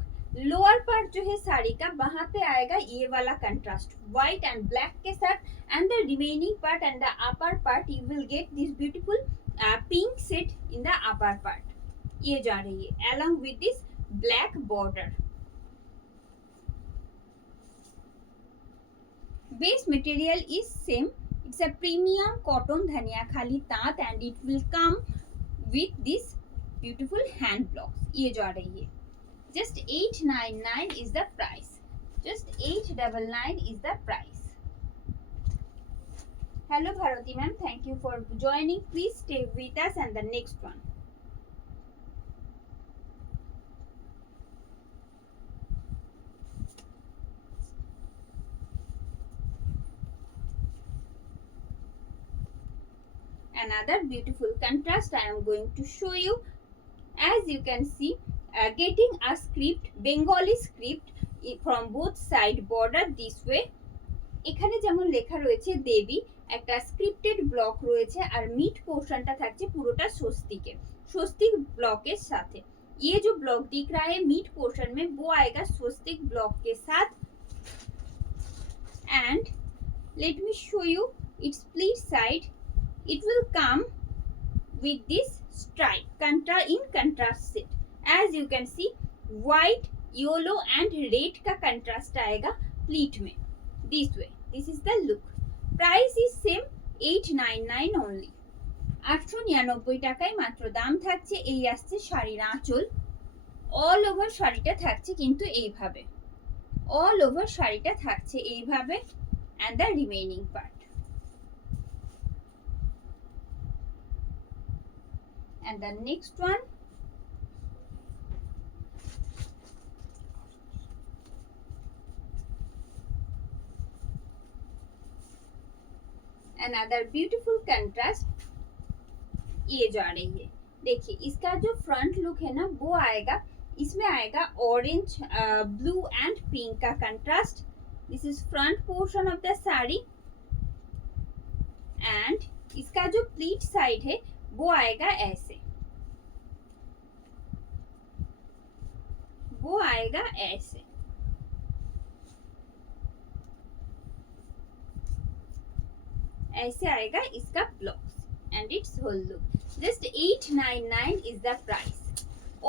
Lower part जो है साड़ी का, वहां पे आएगा ये वाला कंट्रास्ट व्हाइट एंड ब्लैक के साथ, and the remaining part and the upper part you will get this beautiful pink set in the upper part. ये जा रही है along with this black border। base material is same, it's a premium cotton dhania khali तात and it will come with this beautiful hand blocks। ये जा रही है just 899 is the price, just 899 is the price। hello Bharati ma'am, thank you for joining, please stay with us and the next one। another beautiful contrast I am going to show you। as you can see getting a script, Bengali script from both side border this way। এখানে যেমন লেখা রয়েছে দেবী, একটা scripted block রয়েছে আর mid পোর্শনটা থাকছে পুরোটা स्वस्तिके, स्वस्तिक block के साथ। ये जो ब्लॉक दिख रहा है मिड पोर्शन में वो आएगा स्वस्तिक ब्लॉक के साथ। And let me show you it's split side, it will come with this stripe in contrast set। as you can see white, yellow and red का contrast आएगा प्लीट में this way। this is the look। price is same 899 only। 899 টাকায় মাত্র দাম থাকছে। এই আসছে শাড়ির আঁচল, অল ওভার শাড়িটা থাকছে কিন্তু এইভাবে, অল ওভার শাড়িটা থাকছে এইভাবে and the remaining part। and the next one, another beautiful contrast। ये जा रही है, देखिए इसका जो फ्रंट लुक है ना वो आएगा, इसमें आएगा ऑरेंज ब्लू एंड पिंक का contrast. This is front portion of the sari and इसका जो प्लीट साइड है वो आएगा ऐसे, वो आएगा ऐसे। ऐसे आएगा इसका blocks and it's whole look. Just 899 is the price।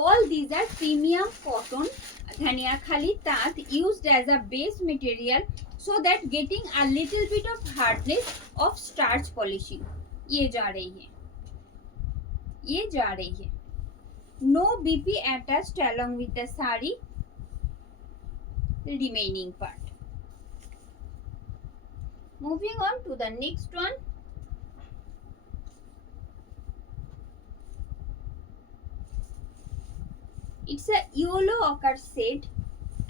all these are premium cotton dhania khali tat used as a base material so that getting a little bit of hardness of starch polishing। ये जा रही है, ये जा रही है। no BP attached along with the sari। remaining part. Moving on to the next one. It's a yellow occur set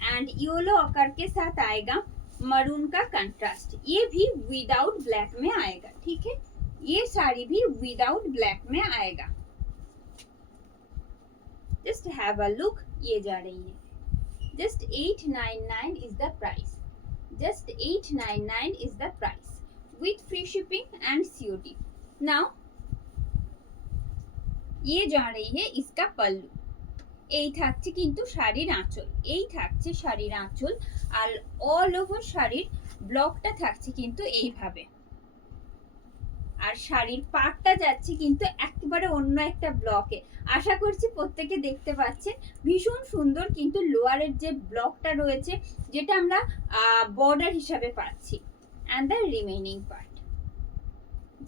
and yellow occur के साथ आएगा मरून का कंट्रास्ट. ये भी विदाउट ब्लैक में आएगा. ठीक है, ये साड़ी भी विदाउट ब्लैक में आएगा. Just have a look. ये जा रही है. Just 899 is the price. Just 899 is the price with free shipping and COD. Now ये जा रही है इसका पल्लू. এই থাকছে কিন্তু শাড়ির আঁচল. এই থাকছে শাড়ির আঁচল আর অল ওভার শাড়ির ব্লকটা থাকছে কিন্তু এইভাবে. আর শাড়ির পাটটা যাচ্ছে কিন্তু একেবারে অন্য একটা ব্লকে. আশা করছি প্রত্যেকে দেখতে পাচ্ছেন ভীষণ সুন্দর কিন্তু লোয়ারের যে ব্লকটা রয়েছে যেটা আমরা বর্ডার হিসাবে পাচ্ছি. and the remaining part.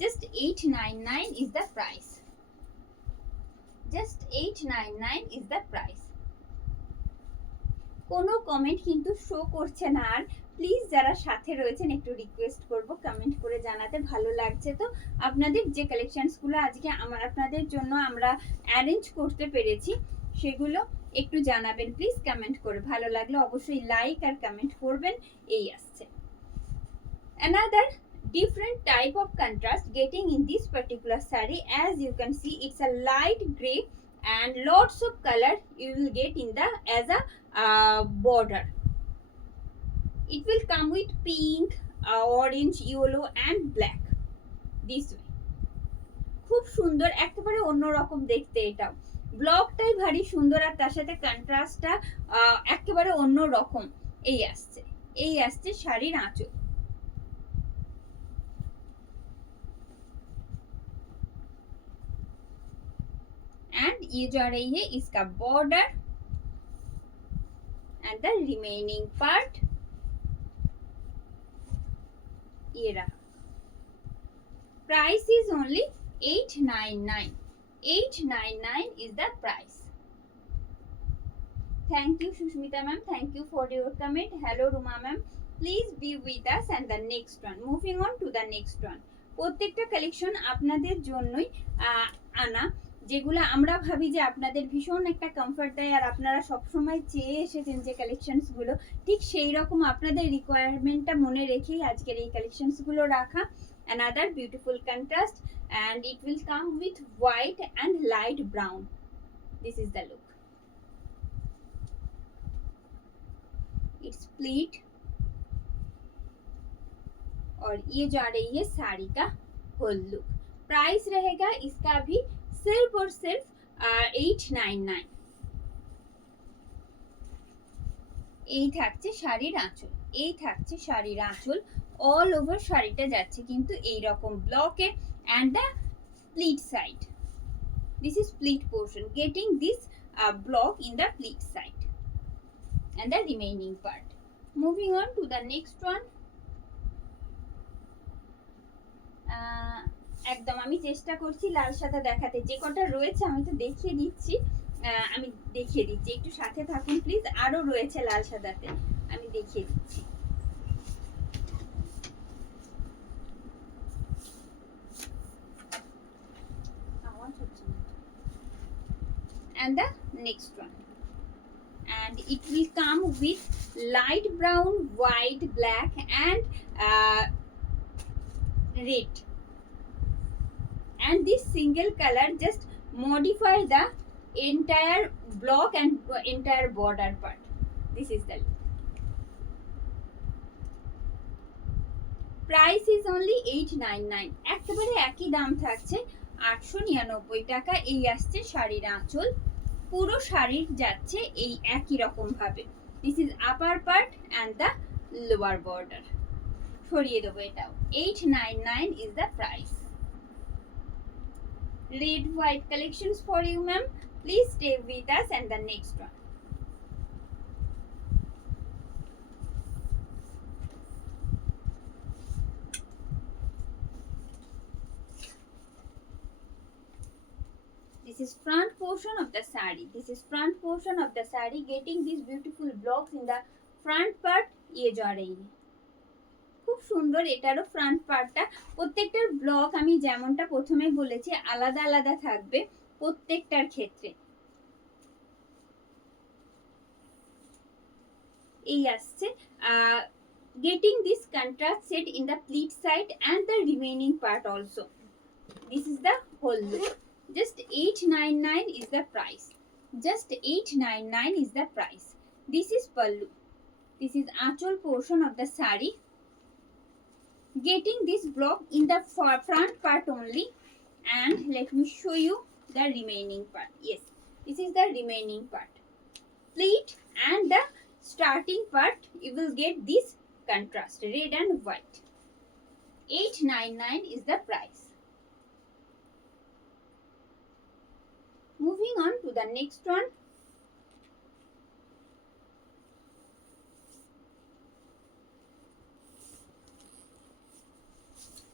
Just 899 is the price. Just 899 is the price. কোনো কমেন্ট কিন্তু শো করছে না. আর প্লিজ যারা সাথে রয়েছেন একটু রিকোয়েস্ট করব কমেন্ট করে জানাতে. ভালো লাগছে তো আপনাদের যে কালেকশনসগুলো আজকে আপনাদের জন্য আমরা অ্যারেঞ্জ করতে পেরেছি সেগুলো একটু জানাবেন প্লিজ কমেন্ট করে. ভালো লাগলে অবশ্যই লাইক আর কমেন্ট করবেন. এই আসছে another different type of contrast getting in this particular saree. As you can see, it's a light gray and lots of color you will get in the as a border. It will come with pink, orange, yellow and black. This way. খুব সুন্দর, একেবারে অন্যরকম দেখতে. এটাও ব্লকটাই ভারী সুন্দর আর তার সাথে কন্ট্রাস্টটা একেবারে অন্যরকম. এই আসছে শাড়ির আঁচল. And ये जा रही है इसका border and the remaining part. ये रहा. Price is only 899. 899 is the price. Thank you Sushmita ma'am. Thank you for your comment. Hello Ruma ma'am. Please be with us and the next one. Moving on to the next one. প্রত্যেকটা collection আপনাদের জন্যই আনা যেগুলো আমরা ভাবি যে আপনাদের ভীষণ একটা কমফর্ট দেয় আর আপনারা সবসময় চেয়ে এসেছেন যে কালেকশনসগুলো ঠিক সেই রকম আপনাদের রিকোয়ারমেন্টটা মনে রেখেই আজকের এই কালেকশনসগুলো রাখা. another beautiful contrast and it will come with white and light brown. This is the look. It's split और ये जा रही है साड़ी का होल लुक. प्राइस रहेगा इसका भी सिर्फ और सिर्फ 899. এই থাকছে শাড়ির আঁচল. এই থাকছে শাড়ির আঁচল. অল ওভার শাড়িটা যাচ্ছে কিন্তু এই রকম ব্লকে and the pleat side. This is pleat portion getting this block in the pleat side and the remaining part. Moving on to the next one. একদম আমি চেষ্টা করছি লাল সাদা দেখাতে. যে কটা রয়েছে আমি তো দেখিয়ে দিচ্ছি. একটু সাথে থাকুন প্লিজ. আরো রয়েছে লাল সাদাতে, আমি দেখিয়ে দিচ্ছি. And the next one. And it will come with light brown, white, black and red. And this single color just modify the entire block and entire border part. This is the look. Price is only 899. একেবারে একই দাম থাকছে 899 টাকা. এই আসছে শাড়ির আঁচল. পুরো শাড়ির যাচ্ছে এই একই রকম ভাবে. This is upper part and the lower border. সরিয়ে দেবো এটাও. 899 is the price. Red white collections for you ma'am. Please stay with us and the next one. This is front portion of the saree. This is front portion of the saree getting these beautiful blocks in the front part ये जा रही है খুব সুন্দর এটারও front পার্টটা প্রত্যেকটার block আমি যেমনটা প্রথমে বলেছি আলাদা আলাদা থাকবে প্রত্যেকটার ক্ষেত্রে এই আসছে getting this contrast set in the pleat side and the remaining part also. This is the whole look. Just 899 is the price. Just 899 is the price. This is pallu. This is achol portion of the sari. Getting this block in the front part only, and let me show you the remaining part. Yes, this is the remaining part. Pleat and the starting part you will get this contrast red and white. 899 is the price. Moving on to the next one.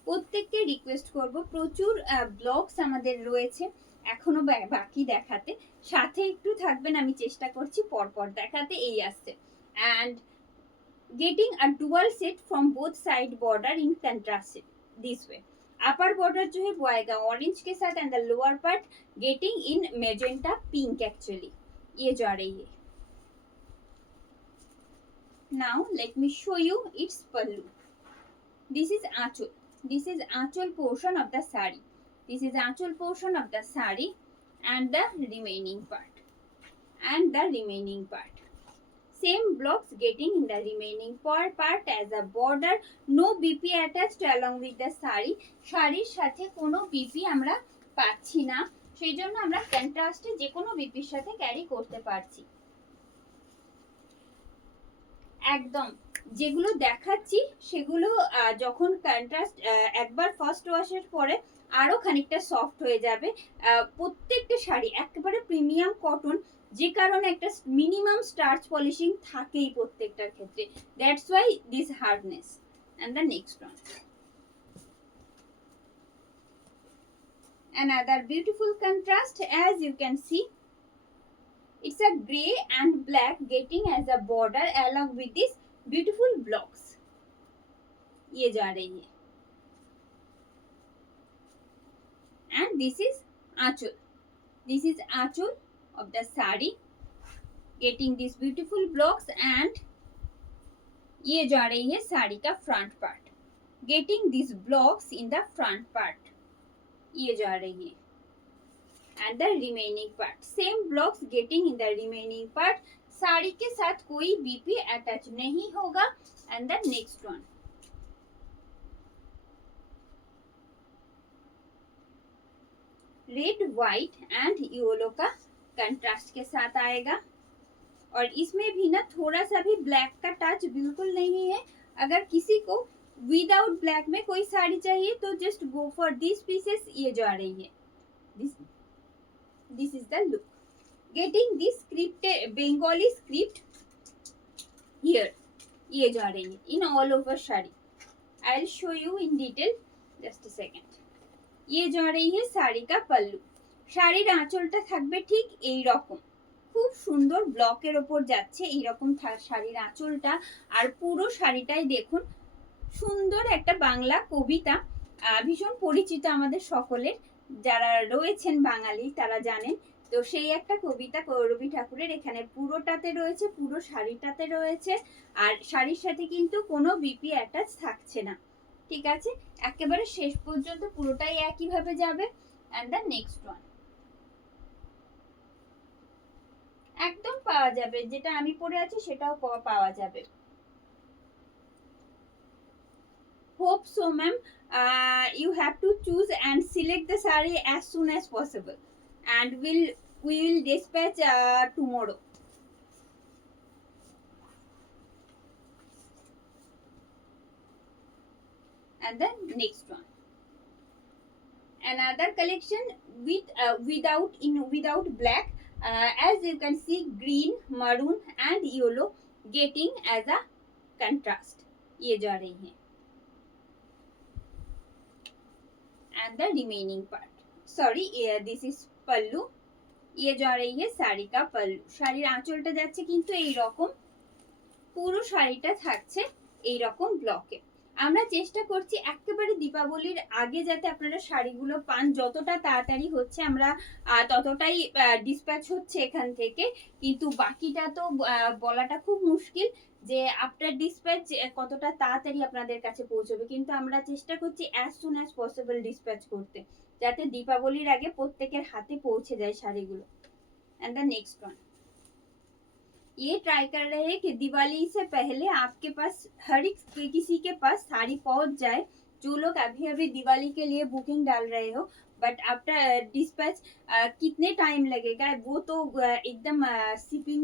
প্রত্যেককে request করব প্রচুর blogs আমাদের রয়েছে এখনো বাকি দেখাতে সাথে একটু থাকবেন আমি চেষ্টা করছি পরপর দেখাতে এই আসছে and getting a dual set from both side border in contrast this way upper border जो है वो आएगा ऑरेंज के साथ and the lower part getting in magenta pink actually ये जा रही है now let me show you its pallu this is aanchal. This is aanchal portion of the sari. This is aanchal portion of the sari and the remaining part. And the remaining part. Same blocks getting in the remaining part as a border. No BP attached along with the sari. শাড়ির সাথে কোনো BP আমরা পাচ্ছি না সেই জন্য আমরা কন্ট্রাস্টে যে কোনো বিপির সাথে ক্যারি করতে পারছি একদম যেগুলো দেখাচ্ছি সেগুলো যখন কন্ট্রাস্ট একবার ফার্স্ট ওয়াশের পরে আরো খানিকটা সফট হয়ে যাবে প্রত্যেকটা শাড়ি একেবারে প্রিমিয়াম কটন যে কারণে একটা মিনিমাম স্টার্চ পলিশিং থাকেই প্রত্যেকটার ক্ষেত্রে that's why this hardness and the next one another beautiful contrast as you can see it's a gray and black getting as a border along with this beautiful blocks ये जा रही है and this is aanchal of the sari getting these beautiful blocks and ये जा रही है साड़ी का front part getting these blocks in the front part ये जा रही है and the remaining part same blocks getting in the remaining part sari के साथ कोई बीपी अटैच नहीं होगा and the next one red white and yellow का कंट्रास्ट के साथ आएगा और इसमें भी ना थोड़ा सा भी ब्लैक का टच बिल्कुल नहीं है अगर किसी को विदाउट ब्लैक में कोई साड़ी चाहिए तो just go for this pieces ये जा रही है this is the look getting this script bengali script here ये जा रही है in all over shari I'll show you in detail just a second ये जा रही है শাড়ি का पल्लू শাড়ির আঁচলটা থাকবে ঠিক এই রকম খুব সুন্দর ব্লকের উপর যাচ্ছে এই রকম শাড়ির আঁচলটা আর পুরো শাড়িটাই দেখুন সুন্দর একটা বাংলা কবিতা ভীষণ পরিচিত আমাদের সকলের যারা রয়েছেন বাঙালি তারা জানেন তো সেই একটা কবিতা রবি ঠাকুরের এখানে পুরোটাতে রয়েছে পুরো শাড়িটাতে রয়েছে আর শাড়ির সাথে কিন্তু কোনো বিপি অ্যাটাচ থাকছে না ঠিক আছে একেবারে শেষ পর্যন্ত পুরোটাই একই ভাবে যাবে এন্ড দ্য নেক্সট ওয়ান একদম পাওয়া যাবে যেটা আমি পরে আছি সেটাও পাওয়া যাবে hope so ma'am you have to choose and select the saree as soon as possible and we will dispatch tomorrow and the next one another collection with without black as you can see green maroon and yellow getting as a contrast ये जा रही है and the remaining part sorry this is pallu ये जा रही है साड़ी का पल्लू শাড়ির আঁচলটা যাচ্ছে কিন্তু এই রকম পুরো শাড়িটা থাকছে এই রকম ব্লকে। আমরা চেষ্টা করছি একেবারে দীপাবলির আগে যাতে আপনারা শাড়িগুলো পান, যতটা তাড়াতাড়ি হচ্ছে আমরা ততটাই ডিসপ্যাচ হচ্ছে এখান থেকে, কিন্তু বাকিটা তো বলাটা খুব মুশকিল যে আফটার ডিসপ্যাচ কতটা তাড়াতাড়ি আপনাদের কাছে পৌঁছবে, কিন্তু আমরা চেষ্টা করছি as soon as possible dispatch করতে, যাতে দীপাবলির আগে প্রত্যেকের হাতে পৌঁছে যায় শাড়িগুলো। एंड द नेक्स्ट वन, ये ट्राई कर रहे हैं कि दिवाली से पहले आपके पास हर एक किसी के पास साड़ी पहुंच जाए, जो लोग अभी अभी दिवाली के लिए बुकिंग डाल रहे हो, बट आफ्टर डिस्पैच कितने टाइम लगेगा वो तो एकदम शिपिंग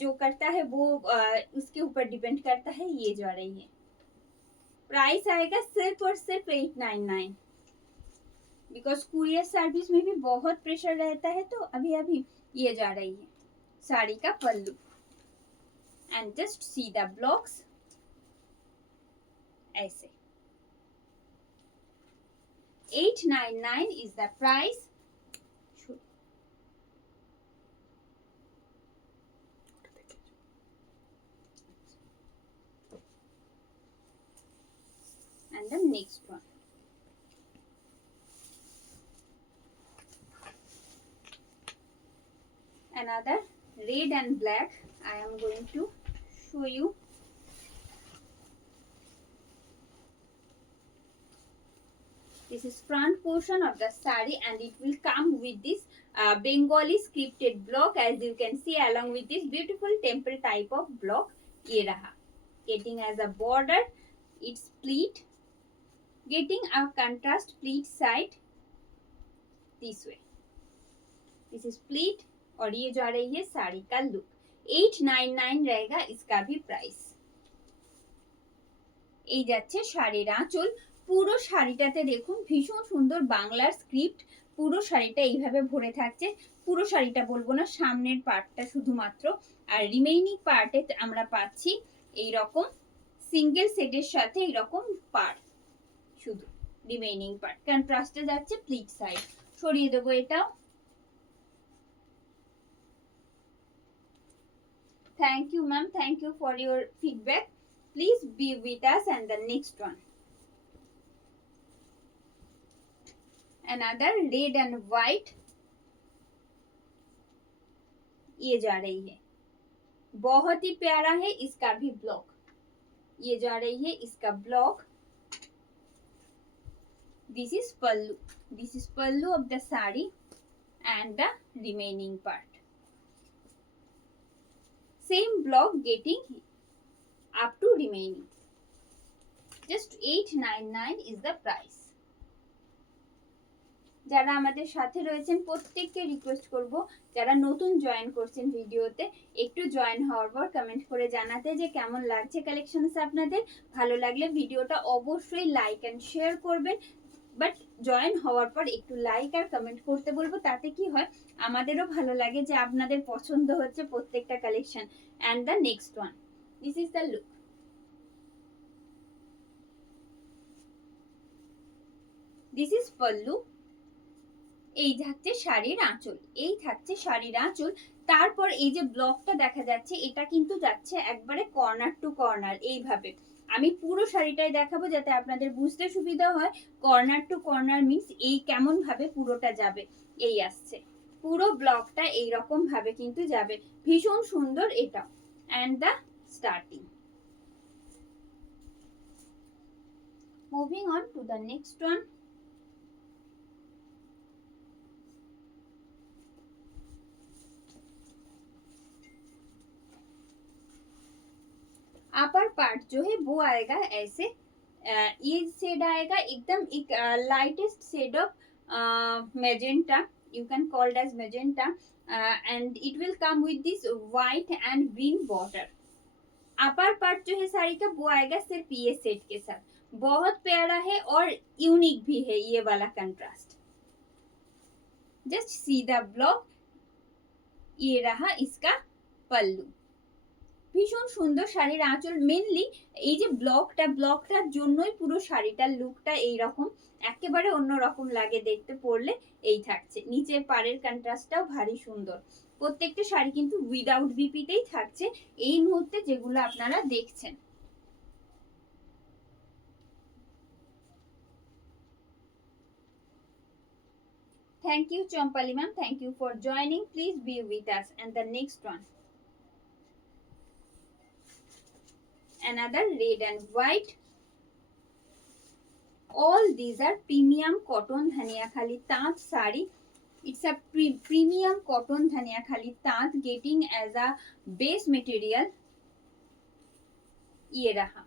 जो करता है वो उसके ऊपर डिपेंड करता है। ये जो आ रही है प्राइस आएगा सिर्फ और सिर्फ 899, बिकॉज कुरियर सर्विस में भी बहुत प्रेशर रहता है, तो अभी अभी ये जा रही है साड़ी का पल्लू। And just see the blocks ऐसे 899 is the price। and the next one, another red and black। I am going to show you। This is front portion of the saree and it will come with this Bengali scripted block, as you can see, along with this beautiful temple type of block। ये रहा, getting as a border, it's pleat, getting a contrast pleat side this way। This is pleat और ये जा रही है साड़ी का look. 899 रहेगा इसका भी प्राइस। এই যাচ্ছে শাড়ির আঁচল। পুরো শাড়িটাতে দেখুন ভীষণ সুন্দর বাংলার স্ক্রিপ্ট, পুরো শাড়িটা এইভাবে ভরে থাকছে। পুরো শাড়িটা বলবো না, সামনের পার্টটা শুধুমাত্র, আর রিমেইনিং পার্টে আমরা পাচ্ছি এই রকম সিঙ্গেল সেটের সাথে এইরকম পার্ট, শুধু রিমেইনিং পার্ট। কন্ট্রাস্টে যাচ্ছে প্লিট সাইড। সরিয়ে দেবো এটাও। Thank you ma'am, thank you for your feedback। Please be with us। and the next one, another red and white। ये जा रही है, बहुत ही प्यारा है इसका भी ब्लॉक। ये जा रही है इसका block. This is pallu, this is pallu of the saree and the remaining part। Same block getting up to remaining। just 899 is the price। যারা আমাদের সাথে রয়েছেন প্রত্যেককে রিকোয়েস্ট করব, যারা নতুন জয়েন করছেন ভিডিওতে, একটু জয়েন হওয়ার পর কমেন্ট করে জানাতে যে কেমন লাগছে কালেকশনস আপনাদের। ভালো লাগলে ভিডিওটা অবশ্যই লাইক এন্ড শেয়ার করবেন, বাট জয়েন হওয়ার পর একটু লাইক আর কমেন্ট করতে বলবো, তাতে কি হয় আমাদেরও ভালো লাগে যে আপনাদের পছন্দ হচ্ছে প্রত্যেকটা collection. And the next one, this is the look. This is pallu. এই থাকছে শাড়ির আঁচল, এই থাকছে শাড়ির আঁচল। তারপর এই যে ব্লকটা দেখা যাচ্ছে এটা কিন্তু যাচ্ছে একবারে কর্নার টু কর্নার এইভাবে। আমি পুরো শাড়িটাই দেখাবো যাতে আপনাদের বুঝতে সুবিধা হয়। কর্নার টু কর্নার মিন্স এই কেমন ভাবে পুরোটা যাবে, এই আসছে পুরো ব্লকটা এইরকম ভাবে কিন্তু যাবে। ভীষণ সুন্দর এটা। And the starting. Moving on to the next one. Upper part जो है वो आएगा ऐसे, ये शेड आएगा एकदम एक lightest shade of magenta, you can call it as magenta, and it will come with this white and green border। Upper part जो है साड़ी का वो आएगा सिर्फ ये सेट के साथ। बहुत प्यारा है और यूनिक भी है ये वाला contrast. Just see the block. ये रहा इसका पल्लू। ভীষণ সুন্দর শাড়ির আঁচল, মেনলি এই যে ব্লকটার জন্যই পুরো শাড়িটার লুকটা এইরকম, একেবারে অন্যরকম লাগে দেখতে পরলে। এই থাকছে নিচের পাড়ের কন্ট্রাস্টটাও ভারী সুন্দর। প্রত্যেকটা শাড়ি কিন্তু উইদাউট বিপিতেই থাকছে এই মুহূর্তে যেগুলো আপনারা দেখছেন। Thank you, Champali ma'am. Thank you for joining. Please be with us. And the next one. Another red and white. All these are premium cotton Dhania Khali Tant sari. It's a premium cotton Dhania Khali Tant getting as a base material. Ye raha.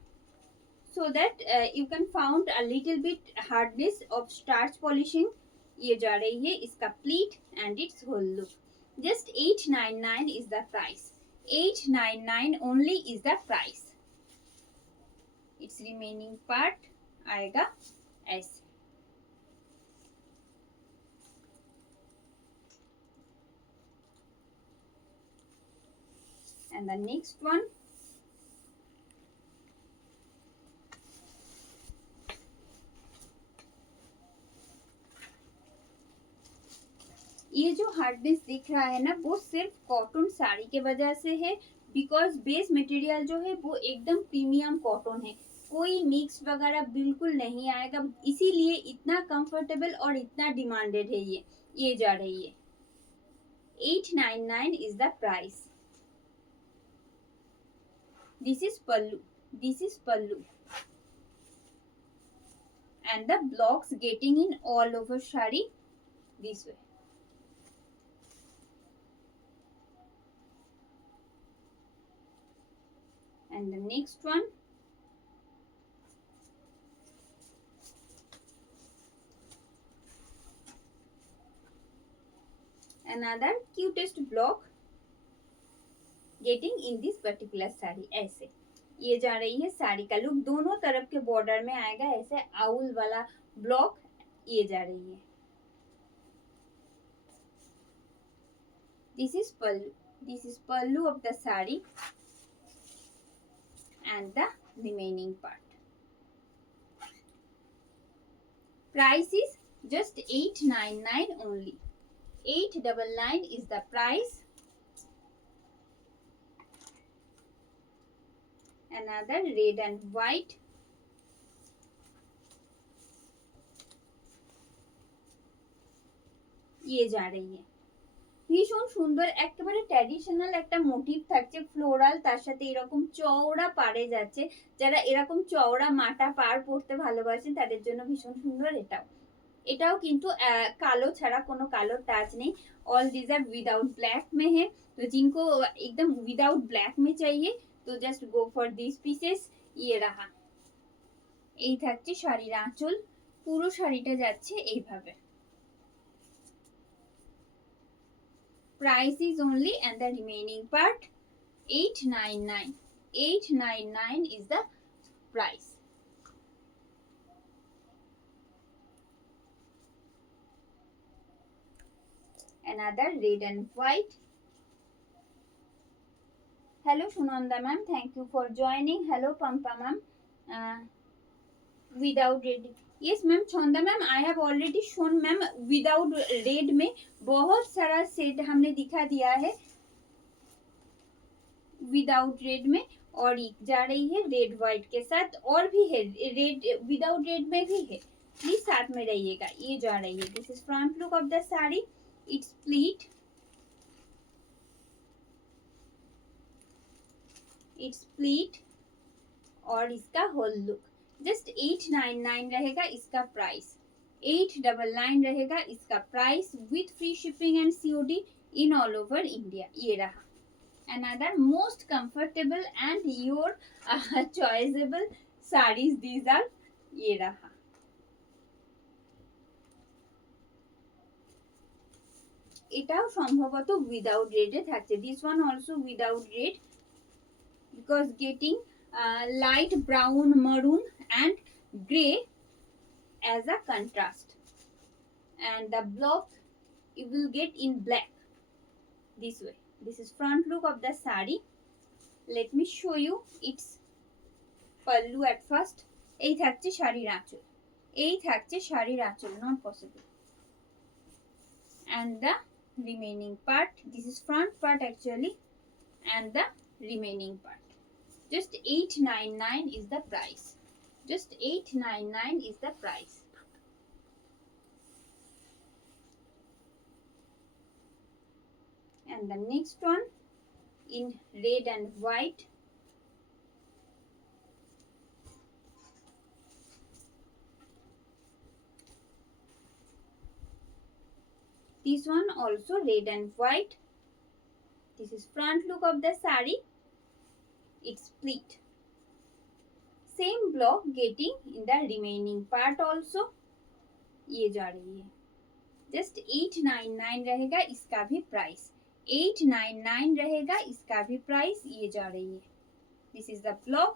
So that you can found a little bit hardness of starch polishing. ये जा रही है इसका pleat and its whole look. Just 899 is the price. 899 only is the price. Its remaining part आएगा ऐसे. And the next one. ये जो hardness दिख रहा है ना वो सिर्फ कॉटन साड़ी के वजह से है, बिकॉज बेस मटेरियल जो है वो एकदम प्रीमियम कॉटन है, कोई मिक्स वगैरह बिल्कुल नहीं आएगा, इसीलिए इतना कंफर्टेबल और इतना डिमांडेड है ये जा रही है. 899 is the price. This is pallu and the blocks getting in all over shari this way. And the next one. Another cutest block getting in this particular sari. ऐसे ये जा रही है साड़ी का लुक, दोनों तरफ के बॉर्डर में आएगा ऐसे आउल वाला ब्लॉक ये जा रही है. This is pallu of the sari and the remaining part. Price is just 899 only. 899 is the price. Another red and white. ये जा रही है ভীষণ সুন্দর, একেবারে ট্র্যাডিশনাল একটা মোটিভ থাকছে ফ্লোরাল, তার সাথে এরকম চওড়া পাড়ে যাচ্ছে, যারা এরকম চওড়া মাটা পাড় পরতে ভালোবাসেন তাদের জন্য ভীষণ সুন্দর. এটাও কিন্তু কালো ছাড়া, কোনো কালো টাচ নেই. All these are without black में है, तो जिनको एकदम विदाउट ब्लैक में चाहिए तो just go for this pieces. ये रहा, এই থাকছে শাড়ির আঁচল, পুরো শাড়িটা যাচ্ছে এইভাবে. Price is only and the remaining part 899. 899 is the price. Another red and white. Hello Sunanda ma'am, thank you for joining. Hello Pampa ma'am. Without red. Yes ma'am, Chhanda ma'am I have already shown ma'am without red में बहुत सारा set हमने दिखा दिया है without red में, और जा रही है रेड व्हाइट के साथ, और भी है रेड विदाउट रेड में भी है, प्लीज साथ में रहिएगा. ये जा रही है, this is front look of the sari. It's pleat, और इसका होल लुक. जस्ट 899 रहेगा इसका प्राइस. 899 रहेगा इसका price with free shipping and COD in all over India. ये रहा another most comfortable and your choiceable sarees. These are ये रहा. এটাও সম্ভবত উইদাউট রেডে থাকছে. This one also without red, because getting light brown, maroon and grey as a contrast, and the block you will get in black this way. This is front look of the sari. Let me show you its pallu at first. এই থাকছে শাড়ির আঁচল, এই থাকছে শাড়ির আঁচল, not possible. And the remaining part, this is front part actually, and the remaining part. Just 899 is the price. Just 899 is the price. And the next one in red and white. This one also red and white. This is front look of the sari. It's split. Same block getting in the remaining part also. ये जा रही है. Just 899 रहेगा इसका भी price. 899 रहेगा इसका भी price. ये जा रही है. This is the block.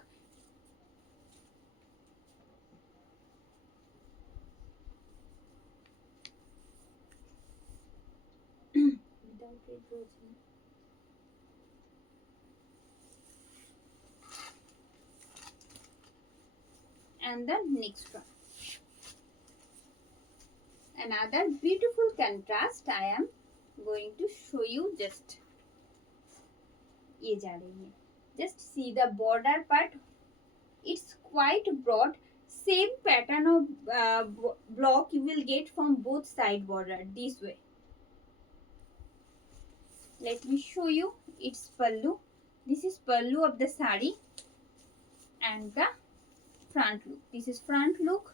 And the next one, another beautiful contrast I am going to show you. Just ये जा रही है. Just see the border part. It's quite broad. Same pattern of block you will get from both side border this way. Let me show you its pallu. This is pallu of the sari and the front look. This is front look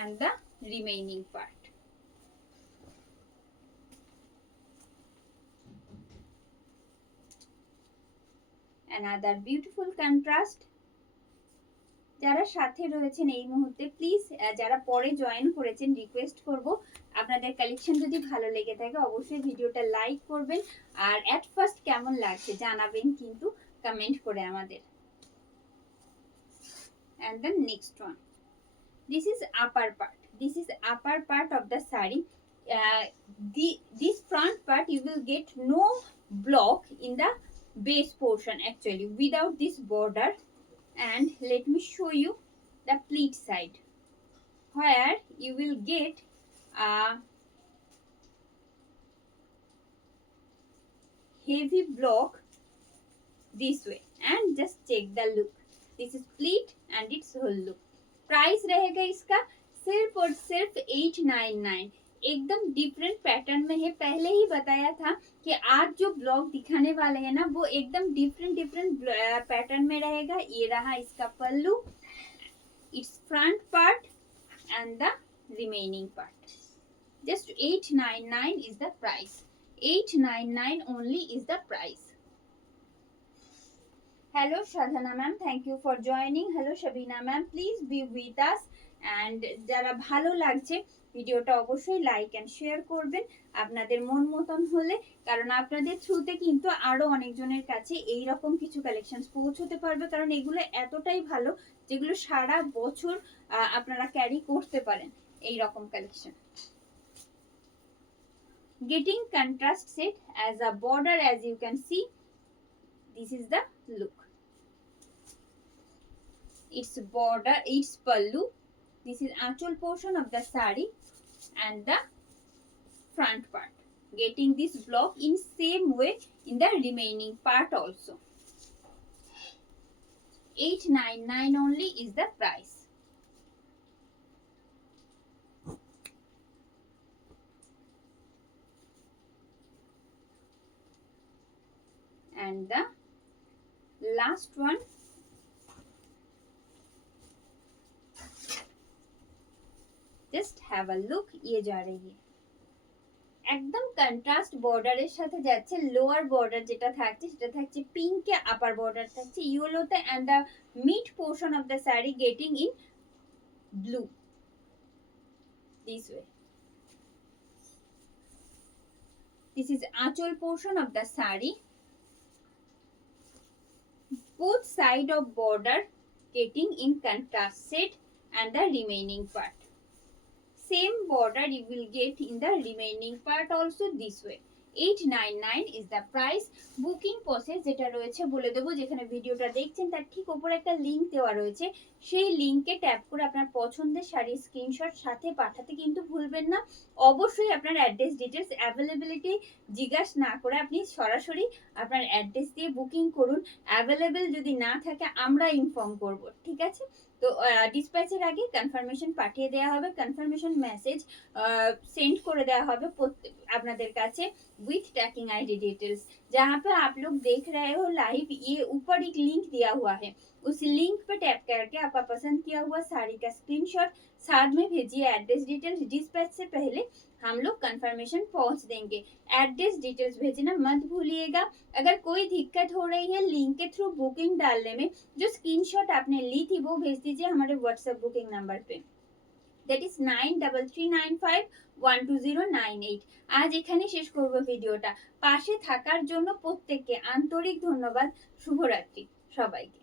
and the remaining part. Another beautiful contrast. যারা সাথে রয়েছেন এই মুহূর্তে please, যারা পরে join করেছেন request করব আপনাদের কালেকশন যদি ভালো লেগে থাকে অবশ্যই ভিডিওটা লাইক করবেন আর এট ফার্স্ট কেমন লাগছে জানাবেন কিন্তু কমেন্ট করে আমাদের. And the next one, this is upper part. This is upper part of the sari. This front part you will get no block in the base portion actually without this border. And let me show you the pleat side where you will get a heavy block this way. And just check the look. This is pleat and its whole look. Price रहेगा इसका सिर्फ और सिर्फ 899. एकदम different pattern में है. पहले ही बताया था कि आज जो ब्लॉग दिखाने वाले हैं ना वो एकदम डिफरेंट पैटर्न में रहेगा. ये रहा इसका पल्लू, it's front part and the remaining part. Just 899 is the price. 899 only is the price. Hello Shadhana ma'am, thank you for joining. Hello Shabina ma'am, please be with us. And যারা ভালো লাগছে ভিডিওটা অবশ্যই লাইক এন্ড শেয়ার করবেন আপনাদের মন মতন হলে, কারণ আপনাদের থ্রুতে কিন্তু আরো অনেকজনের কাছে এই রকম কিছু কালেকশন পৌঁছতে পারবে, কারণ এগুলো এতটাই ভালো যেগুলো সারা বছর আপনারা ক্যারি করতে পারেন এই রকম collection. Getting contrast set as a border, as you can see, this is the look. Its border, its pallu. This is actual portion of the sari and the front part. Getting this block in same way in the remaining part also. 899 only is the price. And the last one, just have a look. ये जा रही है একদম contrast বর্ডারের সাথে যাচ্ছে. Lower border যেটা থাকছে সেটা থাকছে পিঙ্কে, আপার বর্ডার থাকছে ইয়েলোতে, and the mid portion of the sari getting in blue this way. This is achol portion of the sari. Both side of border getting in contrast set and the remaining part. Same border you will get in the remaining part also this way. 899 is the price. Booking process যেটা রয়েছে বলে দেবো, যেখানে ভিডিওটা দেখছেন তার ঠিক ওপরে একটা লিঙ্ক দেওয়া রয়েছে, সেই লিঙ্কে ট্যাপ করে আপনার পছন্দের শাড়ির স্ক্রিনশট সাথে পাঠাতে কিন্তু ভুলবেন না। অবশ্যই আপনার অ্যাড্রেস ডিটেলস অ্যাভেলেবিলিটি জিজ্ঞাসা না করে আপনি সরাসরি আপনার অ্যাড্রেস দিয়ে বুকিং করুন। অ্যাভেলেবেল যদি না থাকে আমরা ইনফর্ম করব, ঠিক আছে? তো ডিসপ্যাচের আগে কনফার্মেশন পাঠিয়ে দেওয়া হবে, কনফার্মেশন মেসেজ सेंड করে দেওয়া হবে আপনাদের কাছে विथ ट्रैकिंग आईडी डिटेल्स। जहाँ पे आप लोग देख रहे हो लाइव, ये ऊपर एक लिंक दिया हुआ है, उस लिंक पे टैप करके आपका पसंद किया हुआ साड़ी का स्क्रीनशॉट साथ में भेजिए एड्रेस डिटेल्स। डिस्पैच से पहले हम लोग कंफर्मेशन पहुंच देंगे। एड्रेस डिटेल्स भेजना मत भूलिएगा। अगर कोई दिक्कत हो रही है लिंक के थ्रू बुकिंग डालने में, जो स्क्रीनशॉट आपने ली थी वो भेज दीजिए हमारे व्हाट्सएप बुकिंग नंबर पे, that is 9339512098। আজ এখানে শেষ করব ভিডিওটা। পাশে থাকার জন্য প্রত্যেককে আন্তরিক ধন্যবাদ। শুভরাত্রি সবাইকে।